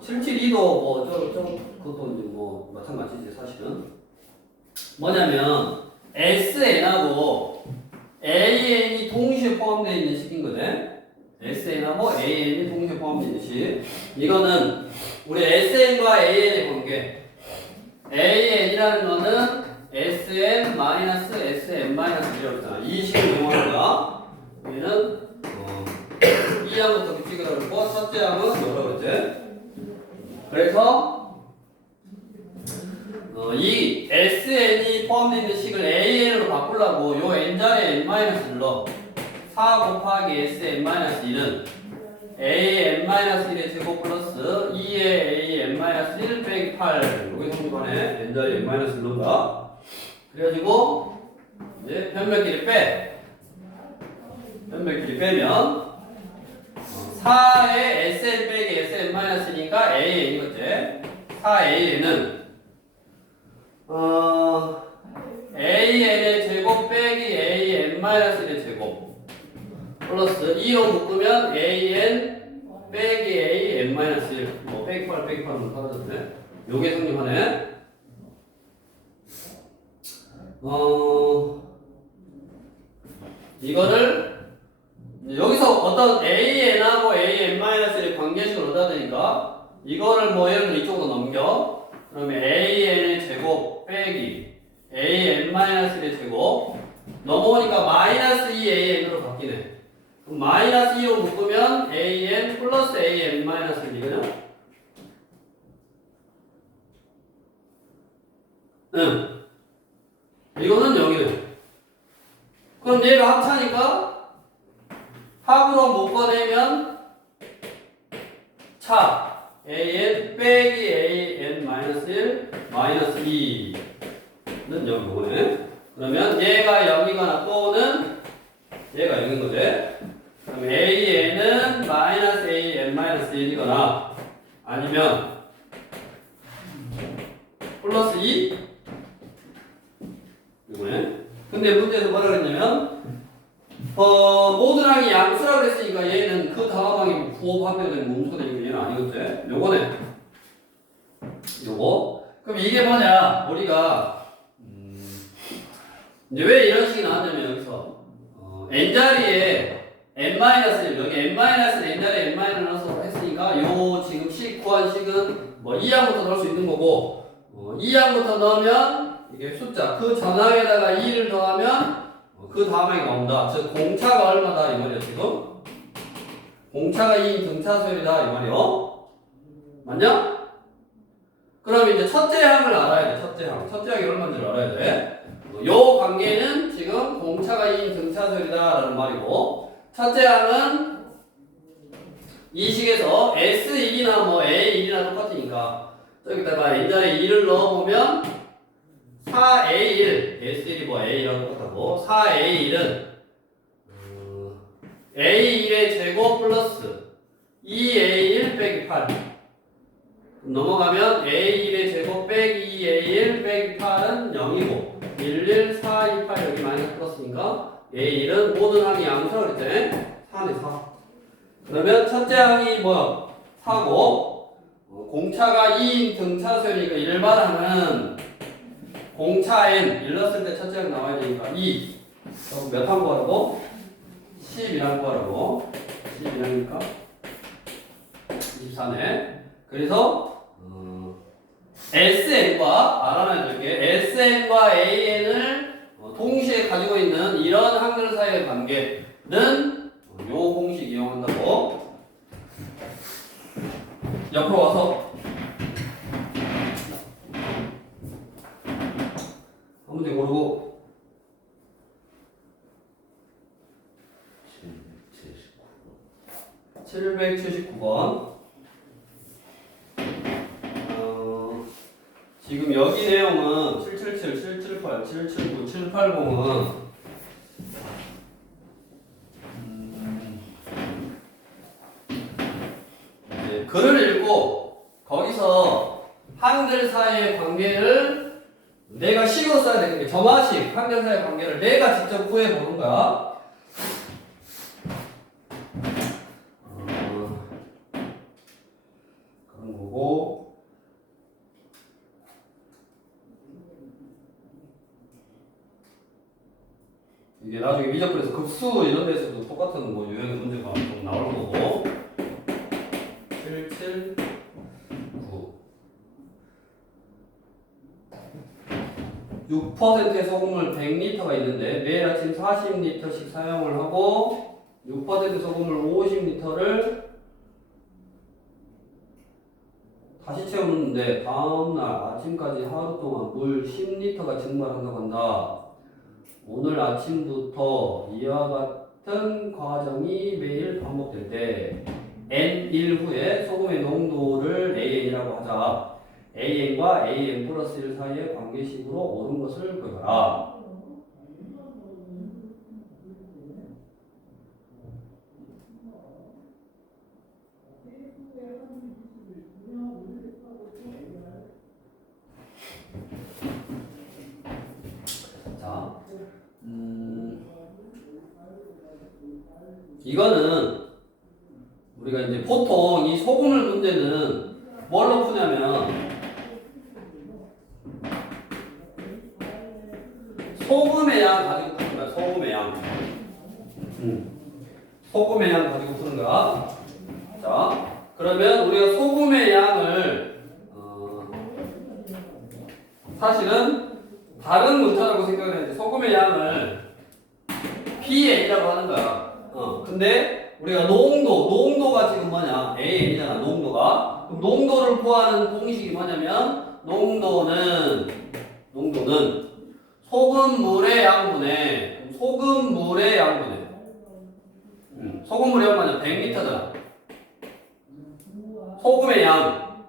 772도 뭐 그것도 이제 뭐 마찬가지지 사실은. 뭐냐면 SN하고 AN이 동시에 포함되어 있는 식인 거네. SN하고 AN이 동시에 포함되어 있는 식. 이거는 우리 SN과 AN의 관계. AN이라는 거는 SN-SM-1이라고 했잖아. 이 식을 이용하는 거야. 얘는 2항부터 규칙이라고 했고 첫째 항은 뭐라고 그랬지? 그래서 이 SN이 포함되어 있는 식을 AN으로 바꾸려고 요 N자리에 N-를 넣어. 4 곱하기 SN-1은 an-1의 제곱 플러스 2의 an-1 빼기 8 여기 성립하네. n 자리 n-1 넣는다. 그래가지고 이제 변별끼리 빼면 4의 sn 빼기 sn-이니까 an인 거지. 4an은 an의 제곱 빼기 an-1의 제곱 플러스 2로 묶으면 an 빼기 an-1 뭐 빼기 8 빼기 8은 사라졌네. 요게 성립하네. 이거를 여기서 어떤 an하고 an-의 관계식을 얻어야 되니까 이거를 뭐 예를 들어 이쪽으로 넘겨. 그러면 an의 제곱 빼기 an-의 제곱 넘어오니까 마이너스 2an으로 바뀌네. 그럼 마이너스 2로 묶으면 an 플러스 an-1이거든요. 응. 이거는 0이네. 그럼 얘가 합차니까 합으로 묶어내면 차 an 빼기 an-1 마이너스 2는 0이거네. 그러면 얘가 0이거나 또는 얘가 0인 거지. 그럼 an은 마이너스 an-1이거나 아니면 플러스 2 이거네. 근데 문제에서 뭐라 그랬냐면 모든 항이 양수라고 그랬으니까 얘는 그 다음 항이 부호 판별된 음수가 되니까 얘는 아니겠지. 요거네. 요거. 그럼 이게 뭐냐? 우리가 이제 왜 이런 식이 나왔냐면 여기서 n자리에 n-1 여기 n-는 n자리에 n-을 넣어서 했으니까 요 지금 식 구한 식은 뭐 2항부터 넣을 수 있는 거고 2항부터 넣으면 이게 숫자 그 전항에다가 2를 더하면 그 다음에 나온다. 즉 공차가 얼마다 이 말이야 지금? 공차가 2인 등차수열이다 이 말이요. 맞냐? 그럼 이제 첫째 항을 알아야 돼. 첫째 항이 얼마인지를 알아야 돼. 요 관계는 지금 공차가 2인 등차수열이다 라는 말이고 첫째 항은 이 식에서 S1이나 뭐 A1이나 똑같으니까 저기다가 n자리에 2를 넣어보면 4A1, S1이 뭐 A랑 똑같고 4A1은 A1의 제곱 플러스 2A1 빼기 8 넘어가면 A1의 제곱 빼기 2A1 빼기 8은 0이고 1, 4, 2, 8 여기 마이너스 플러스니까 A1은 모든 항이 양수라고 그랬지? 4네 4. 그러면 첫째 항이 뭐야? 4고 공차가 2인 등차수열이니까 일반항은 공차 n 1 넣었을 때 첫째 항 나와야 되니까 2 몇 항 구하라고? 12항 구하라고 12항이니까 24네. 그래서 SN과 알아놔야 될 게 SN과 AN을 동시에 가지고 있는 이런 항들 사이의 관계는 요 공식 이용한다고. 옆으로 와서 한 문제 고르고 779번 지금 여기 내용은 777, 778, 779, 780은 글을 읽고 거기서 항들 사이의 관계를 내가 식으로 써야 되는 게 점화식 항들 사이의 관계를 내가 직접 구해 보는 거야. 그런 거고 이게 나중에 미적분에서 급수 이런 데서도 똑같은 뭐 유형의 문제가 좀 나올 거고 779 6%의 소금물 100리터가 있는데 매일 아침 40리터씩 사용을 하고 6% 소금물 50리터를 다시 채우는데 다음날 아침까지 하루 동안 물 10리터가 증발한다고 한다. 오늘 아침부터 이와 같은 과정이 매일 반복될 때 N1 후에 소금의 농도를 AN이라고 하자. AN과 AN 플러스 1 사이의 관계식으로 옳은 것을 구해라. 자, 이거는 우리가 이제 보통 이 소금물 문제는 뭘로 푸냐면 소금의 양 가지고 푸는 거야. 소금의 양. 소금의 양 가지고 푸는 거야. 자, 그러면 우리가 소금의 양을 사실은 다른 문자라고 생각을 했는데 소금의 양을 PN이라고 하는 거야. 근데 우리가 농도가 지금 뭐냐? AN이잖아. 농도가. 그럼 농도를 구하는 공식이 뭐냐면 농도는 소금물의 양분의 소금물의 양분의 소금물의 양분은 100리터잖아. 소금의 양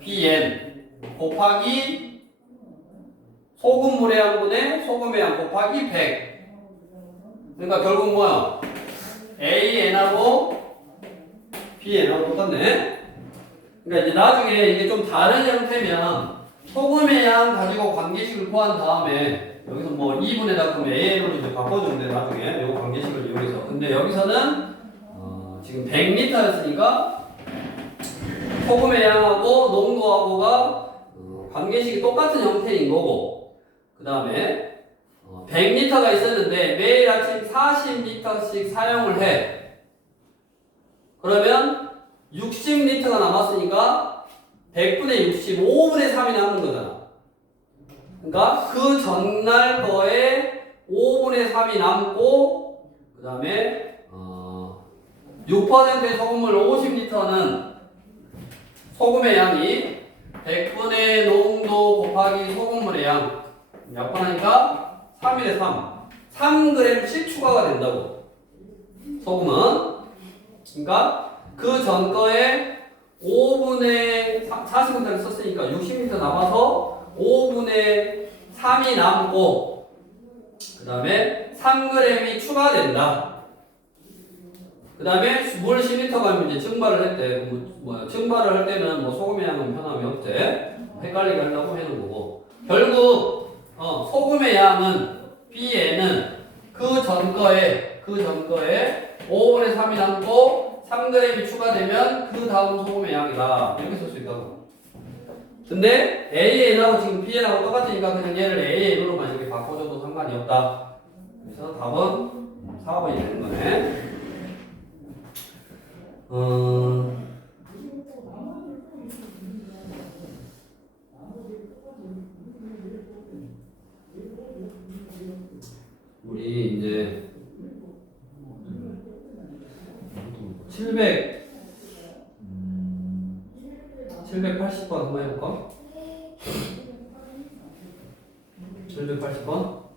BN 곱하기 소금물의 양분의 소금의 양 곱하기 100. 그러니까 결국 뭐야? AN하고 BN하고 똑같네. 그러니까 이제 나중에 이게 좀 다른 형태면 소금의 양 가지고 관계식을 구한 다음에 여기서 뭐 2분에다 그러면 AN으로 이제 바꿔주는데 나중에 이 관계식을 이용해서. 근데 여기서는 지금 100리터였으니까 소금의 양하고 농도하고가 관계식이 똑같은 형태인 거고, 그 다음에 100리터가 있었는데 매일 아침 40리터씩 사용을 해. 그러면 60리터가 남았으니까 100분의 60, 5분의 3이 남는 거잖아. 그러니까 그 전날 거에 5분의 3이 남고, 그 다음에 6%의 소금물 50리터는 소금의 양이 100분의 농도 곱하기 소금물의 양 몇 번 하니까 3일에 3g씩 추가가 된다고. 소금은. 그러니까 그 전 거에 5분의 40리터를 썼으니까 60리터 남아서 5분의 3이 남고, 그 다음에 3g이 추가된다. 그 다음에 물 10리터가 이제 증발을 했대. 증발을 할 때는 뭐 소금의 양은 변함이 없대. 헷갈리게 하려고 해놓은 거고. 결국 소금의 양은 BN은 그 전 거에 5분의 3이 남고 3g이 추가되면 그 다음 소금의 양이다. 이렇게 쓸 수 있다고. 근데 AN하고 지금 BN하고 똑같으니까 그냥 얘를 AN으로만 이렇게 바꿔줘도 상관이 없다. 그래서 답은 4번이 되는 거네. 우리 이제 780번 한번 해볼까? 780번?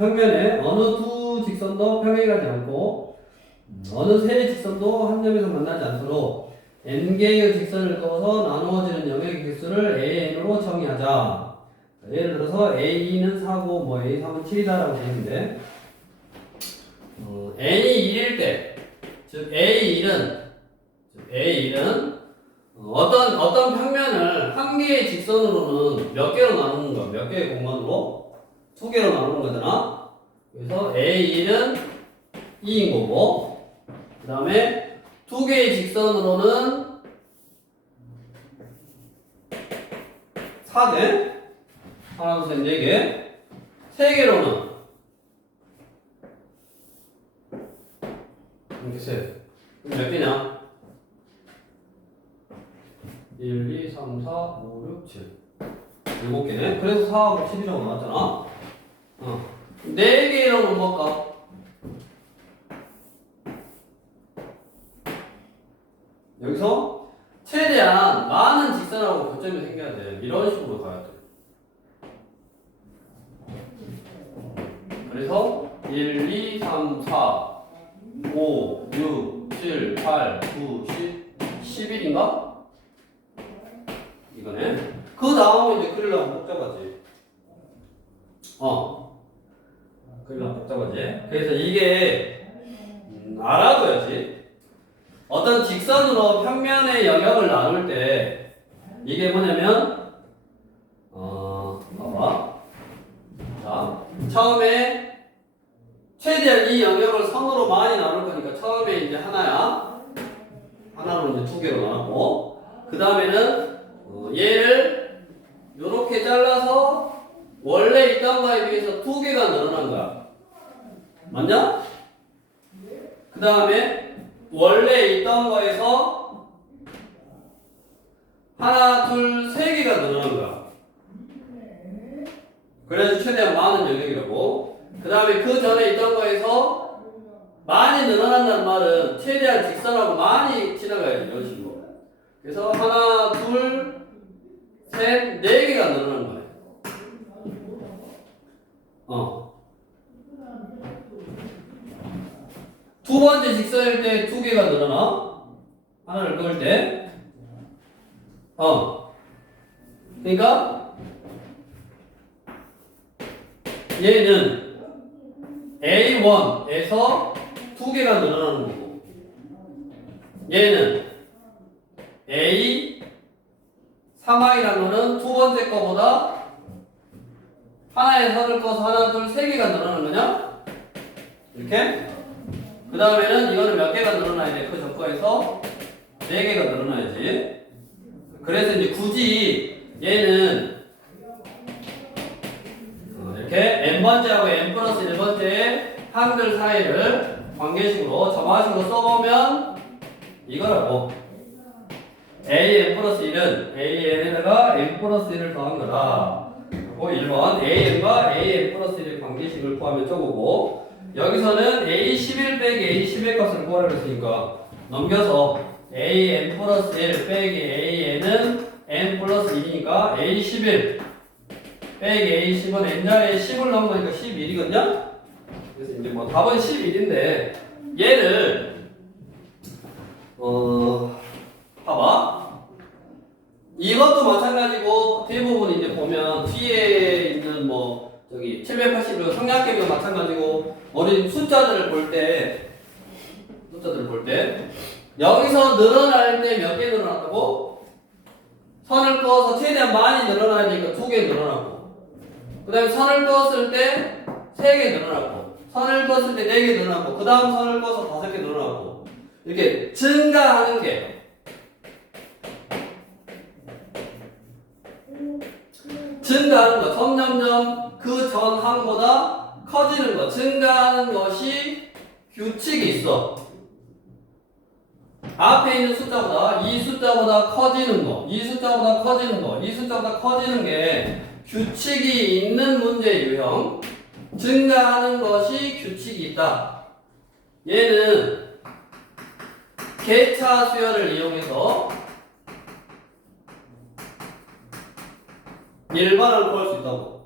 평면에 어느 두 직선도 평행이 가지 않고 어느 세 직선도 한 점에서 만나지 않도록 n개의 직선을 그어서 나누어지는 영역의 개수를 AN으로 정의하자. 예를 들어서 A2는 4고 뭐 A3은 7이다라고 되는데 n이 1일 때, 즉 A1은 어떤 평면을 한 개의 직선으로는 몇 개로 나누는 거야? 몇 개의 공간으로? 두 개로 나누는 거잖아. 그래서 A1은 2인 거고, 그 다음에 두 개의 직선으로는 4개, 하나, 둘, 셋, 4개, 세 개로는 이렇게 세. 그럼 몇 개냐? 1, 2, 3, 4, 5, 6, 7. 7개네. 그래서 4하고 7이라고 나왔잖아. 4개로는 뭘까? 여기서 최대한 많은 직선하고 교점이 생겨야 돼. 이런 식으로 가야 돼. 그래서 1, 2, 3, 4, 5, 6, 7, 8, 9, 10, 11인가? 이거네. 그 다음에 이제 그리려면 복잡하지. 그리려면 복잡하지. 그래서 이게 알아둬야지. 어떤 직선으로 평면의 영역을 나눌 때 이게 뭐냐면 봐봐. 자, 처음에 최대한 이 영역을 선으로 많이 나눌 거니까 처음에 이제 하나야. 하나로 이제 두 개로 나눴고, 그 다음에는 얘를 이렇게 잘라서 원래 있던 거에 비해서 두 개가 늘어난 거야. 맞냐? 그 다음에 원래 있던 거에서 하나, 둘, 세 개가 늘어난 거야. 그래서 최대한 많은 영역이라고. 그 다음에 그 전에 있던 거에서 많이 늘어난다는 말은 최대한 직선하고 많이 지나가야지. 이런 식으로. 그래서 하나, 둘, 셋, 4개가 늘어난 거예요. 두 번째 직선일 때 2개가 늘어나. 하나를 그을 때. 그러니까 얘는 A1에서 2개가 늘어나는 거고, 얘는 A 3항이라는 거는 두 번째 거보다 하나의 선을 꺼서 하나, 둘, 3개가 늘어나는 거냐? 이렇게? 그 다음에는 이거는 몇 개가 늘어나야 돼? 그 전거에서 4개가 늘어나야지. 그래서 이제 굳이 얘는 이렇게 n번째하고 n 플러스 1번째의 항들 사이를 관계식으로 점화식으로 써보면 이거라고. a n 플러스 1은 a n에다가 n 플러스 1을 더한 거다. 그리고 1번 a n과 a n 플러스 1의 관계식을 구하면 저거고, 여기서는 a11 빼기 a10의 값을 구하라고 했으니까 넘겨서 a n 플러스 1 빼기 a n은 n 플러스 1이니까 a11 빼기 a10은 n자리에 10을 넣은 거니까 11이거든요? 그래서 이제 뭐 답은 11인데 얘를 봐봐. 이것도 마찬가지고 대부분 이제 보면 뒤에 있는 뭐 저기 780도 성량계도 마찬가지고 우리 숫자들을 볼 때 여기서 늘어날 때 몇 개 늘어났다고? 선을 그어서 최대한 많이 늘어나야 되니까 2개 늘어나고, 그 다음에 선을 그었을 때 3개 늘어나고, 선을 그었을 때 4개 늘어나고, 그 다음 선을 그어서 5개 늘어나고, 이렇게 증가하는 게 증가하는 거, 점점점 그 전 항보다 커지는 거, 증가하는 것이 규칙이 있어. 앞에 있는 숫자보다 이 숫자보다 커지는 거, 이 숫자보다 커지는 거, 이 숫자보다 커지는 게 규칙이 있는 문제 유형. 증가하는 것이 규칙이 있다. 얘는 개차 수열을 이용해서 일반을 구할 수 있다고.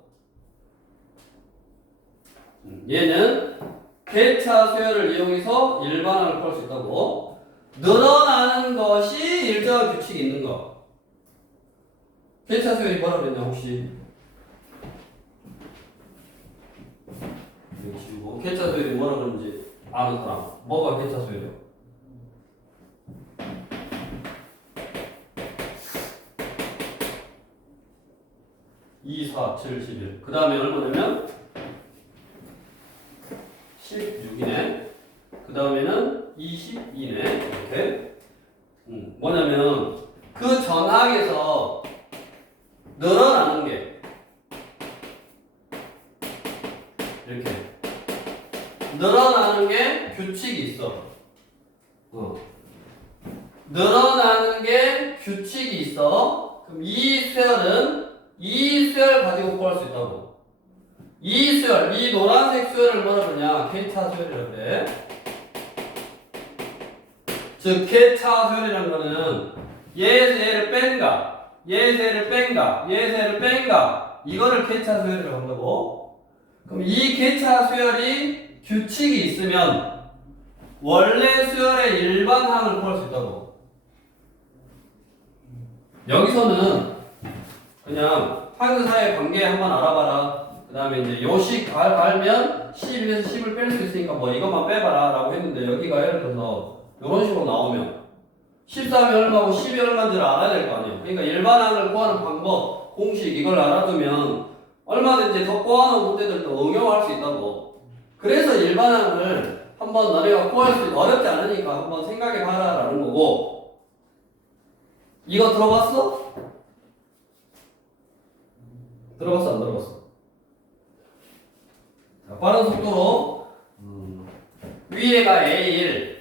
얘는 개차 수열을 이용해서 일반항을 구할 수 있다고. 늘어나는 것이 일정한 규칙이 있는 거. 개차 수열이 뭐라 그랬냐 혹시? 여기 지우고 개차 수열이 뭐라 그러는지 아는 사람. 뭐가 개차 수열이요? 2, 4, 7, 11. 그 다음에 얼마냐면 16이네. 그 다음에는 22네. 이렇게. 뭐냐면 그 전항에서 늘어나는 게 이렇게 늘어나는 게 규칙이 있어. 늘어나는 게 규칙이 있어. 그럼 이 수열 가지고 구할 수 있다고. 이 수열, 이 노란색 수열을 뭐라 그러냐? 개차 수열이라고 그래. 즉, 개차 수열이라는 거는 얘에서 얘를 뺀가, 얘에서 얘를 뺀가, 얘에서 얘를 뺀가, 이거를 개차 수열이라고 한다고. 그럼 이 개차 수열이 규칙이 있으면 원래 수열의 일반항을 구할 수 있다고. 여기서는 그냥 항들 사이의 관계 한번 알아봐라. 그 다음에 이제 요식 알면 11에서 10을 뺄 수 있으니까 뭐 이것만 빼봐라 라고 했는데 여기가 예를 들어서 이런 식으로 나오면 13이 얼마고 10이 얼마인지를 알아야 될 거 아니에요. 그러니까 일반항을 구하는 방법, 공식 이걸 알아두면 얼마든지 더 구하는 문제들도 응용할 수 있다고. 그래서 일반항을 한번 너네가 구할 수 있는 어렵지 않으니까 한번 생각해봐라 라는 거고. 이거 들어봤어? 들어봤어 안 들어봤어? 자, 빠른 속도로 위에가 A1,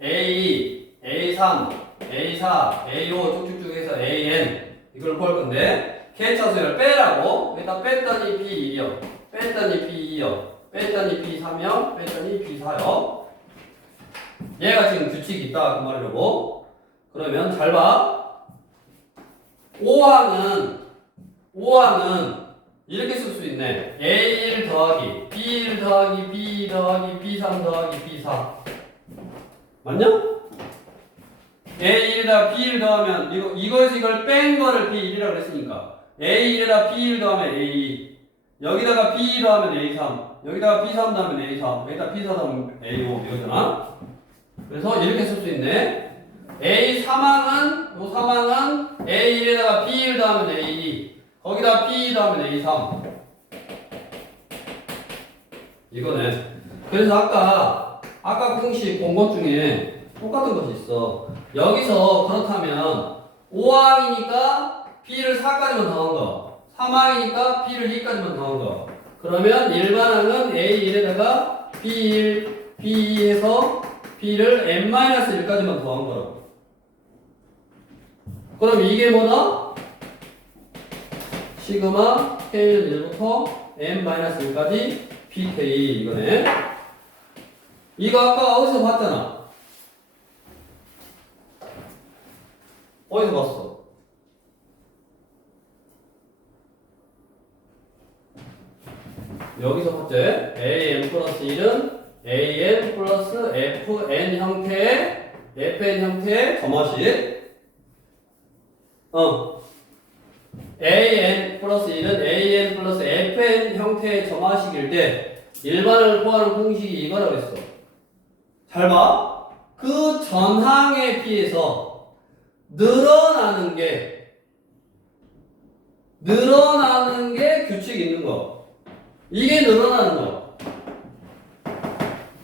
A2, A3, A4, A5 쭉쭉쭉 해서 AN 이걸 구할 건데 개차 수열 빼라고. 여기다 뺐더니 B1이요, 뺐더니 B2요, 뺐더니 B3요, 뺐더니 B4요. 얘가 지금 규칙이 있다 그 말이라고. 그러면 잘 봐. 5항은 이렇게 쓸 수 있네. A1 더하기 B1 더하기 B2 더하기 B3 더하기 B4 맞냐? A1에다 B1 더하면 이거에서 이걸 뺀 거를 B1이라고 했으니까 A1에다 B1 더하면 A2 여기다가 B2 더하면 A3 여기다가 B3 더하면 A4 여기다 B4 더하면 A5 이거잖아. 그래서 이렇게 쓸 수 있네. A3항은 요 3항은 A1에다가 B1 더하면 A2 거기다 B2 더하면 A3 이거네. 그래서 아까 공식 본 것 중에 똑같은 것이 있어. 여기서 그렇다면 5항이니까 B를 4까지만 더한 거 3항이니까 B를 2까지만 더한 거 그러면 일반항은 A1에다가 B1, B2 해서 B를 n-1까지만 더한 거라고. 그럼 이게 뭐다? 시그마 K는 1부터 n-1까지 PK 이거네. 이거 아까 어디서 봤잖아. 어디서 봤어? 여기서 봤지? AN 플러스 1은 AN 플러스 FN 형태의 점화식. AN 플러스 1은 AN 플러스 FN 형태의 점화식일 때 일반을 구하는 공식이 이거라고 했어. 잘 봐. 그 전항에 비해서 늘어나는 게 규칙이 있는 거. 이게 늘어나는 거.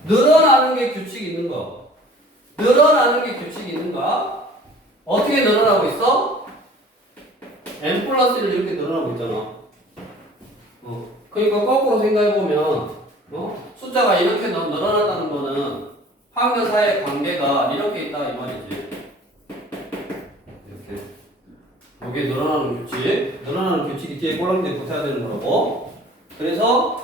늘어나는 게 규칙이 있는 거. 늘어나는 게 규칙이 있는가? 어떻게 늘어나고 있어? n 플러스 1을 이렇게 늘어나고 있잖아. 그러니까 거꾸로 생각해보면 숫자가 이렇게 늘어났다는 거는 항들 사이의 관계가 이렇게 있다 이 말이지. 이렇게 여기에 늘어나는 규칙이 뒤에 꼴랑지 붙어야 되는 거라고. 그래서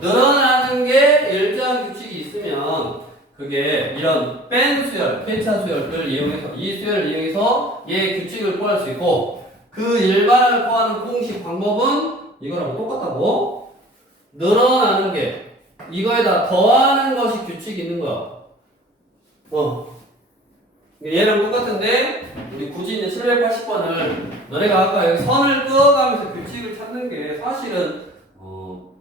늘어나는 게 일정한 규칙이 있으면 그게 이런 뺀 수열, 펜차 수열을 이용해서 이 수열을 이용해서 얘 규칙을 구할 수 있고 그 일반을 구하는 공식 방법은 이거랑 똑같다고. 늘어나는 게 이거에다 더하는 것이 규칙이 있는 거야. 얘랑 똑같은데 우리 굳이 이제 780번을 너네가 아까 여기 선을 그어가면서 규칙을 찾는 게 사실은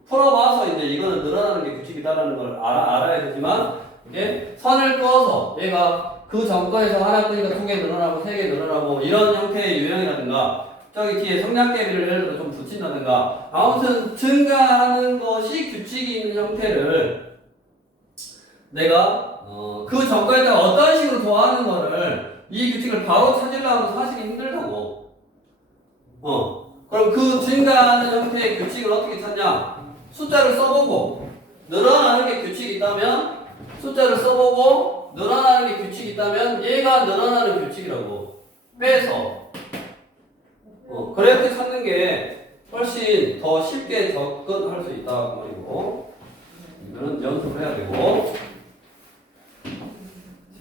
풀어봐서 이제 이거는 늘어나는 게 규칙이다라는 걸 알아야 되지만 이게 선을 그어서 얘가 그 정권에서 하나 끄니까 2개 늘어나고 3개 늘어나고 이런 형태의 유형이라든가 저기 뒤에 성량대비를 예를 들어 좀 붙인다든가 아무튼 증가하는 것이 규칙이 있는 형태를 내가 그 정권에다가 어떤 식으로 더하는 거를 이 규칙을 바로 찾으려면 사실 힘들다고. 그럼 그 증가하는 형태의 규칙을 어떻게 찾냐? 숫자를 써보고 늘어나는 게 규칙이 있다면 숫자를 써보고 늘어나는 게 규칙이 있다면 얘가 늘어나는 규칙이라고 빼서 그렇게 찾는 게 훨씬 더 쉽게 접근할 수 있다 그 말이고 이거는 연습을 해야 되고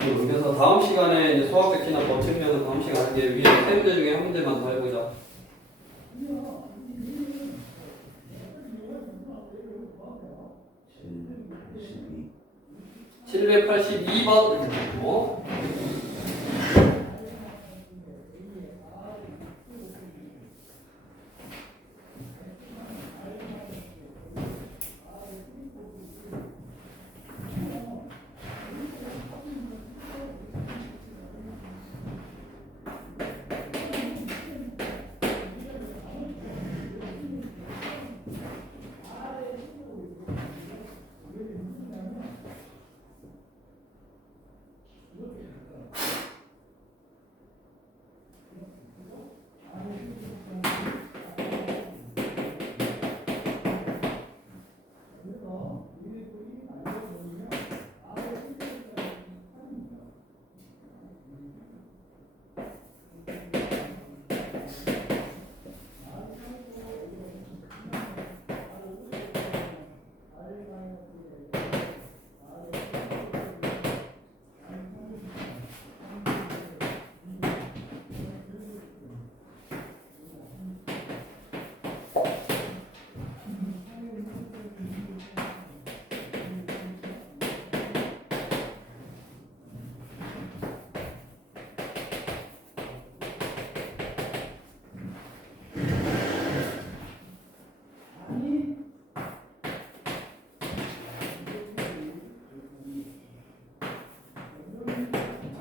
지금 그래서 다음 시간에 이제 수학 백지나 법칙면은 다음 시간에 이제 위에 세 문제 중에 한 문제만 더 해보자. 782번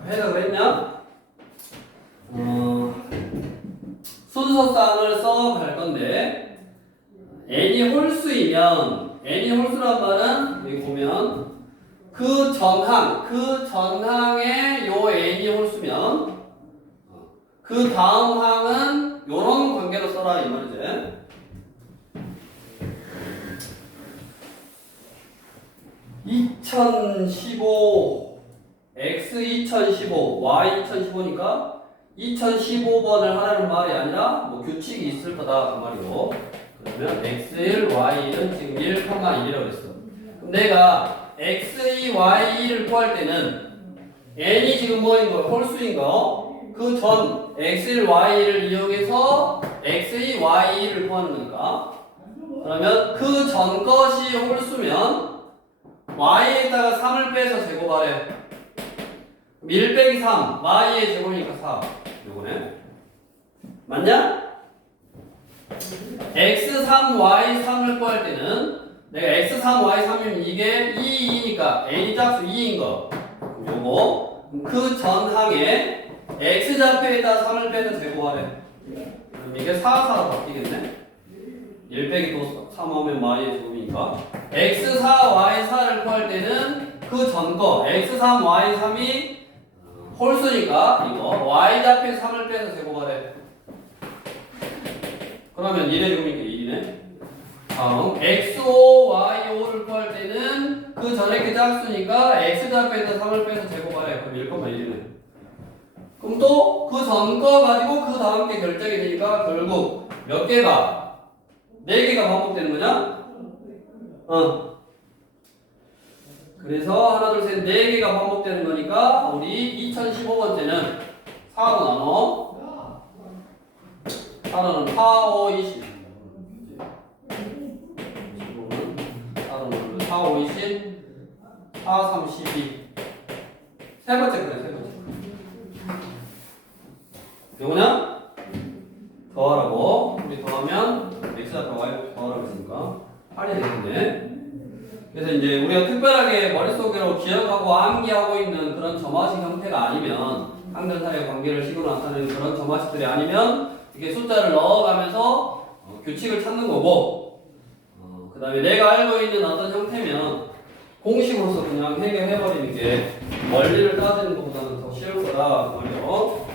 해석을 했냐? 순서쌍을 써갈 건데 n이 홀수이면 n이 홀수란 말은 여기 보면 그 전항에 요 n이 홀수면 그 다음 항은 요런 관계로 써라 이 말이지. X 2015, Y 2015니까 2015번을 하라는 말이 아니라 뭐 규칙이 있을 거다 그 말이고 그러면 X1, Y는 지금 1,1이라고 했어. 그럼 내가 X2, Y1을 구할 때는 N이 지금 뭐인 거? 홀수인 거. 그 전 X1, Y를 이용해서 X2, Y1을 구하는 거니까 그러면 그 전 것이 홀수면 Y에다가 3을 빼서 제곱하래. 1 빼기 3, y의 제곱이니까 4. 요거네. 맞냐? x3, y3을 구할 때는 내가 x3, y3이면 이게 2, 2니까 n이 짝수 2인 거. 요거 그 전항에 x좌표에다 3을 빼서 제곱하래. 그럼 이게 4, 4로 바뀌겠네. 1 빼기 또 3 하면 y의 제곱이니까 x4, y4를 구할 때는 그 전 거 x3, y3이 홀수니까 이거 y좌표에 3을 빼서 제곱하래. 그러면 1의 제곱이니까 2네. 다음 x5, y5를 구할 때는 그 전에 그 짝수니까 x좌표에서 3을 빼서 제곱하래. 그럼 1,1이네. 그럼 또 그 전 거 가지고 그 다음 게 결정이 되니까 결국 몇 개가? 4개가 반복되는 거냐? 그래서 하나 둘 셋 4개가 반복되는 거니까 우리 2015번째는 4로 나눠 4로는 4, 5, 20 15는 4로 나누면 4, 5, 20 4, 3, 12. 세 번째 거네, 세 번째. 요거냐? 더하라고. 우리 더하면 x 앞에 y 더하라고 했으니까 8이 되겠네. 그래서 이제 우리가 특별하게 머릿속으로 기억하고 암기하고 있는 그런 점화식 형태가 아니면 항들 사이의 관계를 식으로 나타내는 그런 점화식들이 아니면 이게 숫자를 넣어가면서 규칙을 찾는 거고 그 다음에 내가 알고 있는 어떤 형태면 공식으로서 그냥 해결해버리는 게 원리를 따지는 것보다는 더 쉬울 거다 말이요.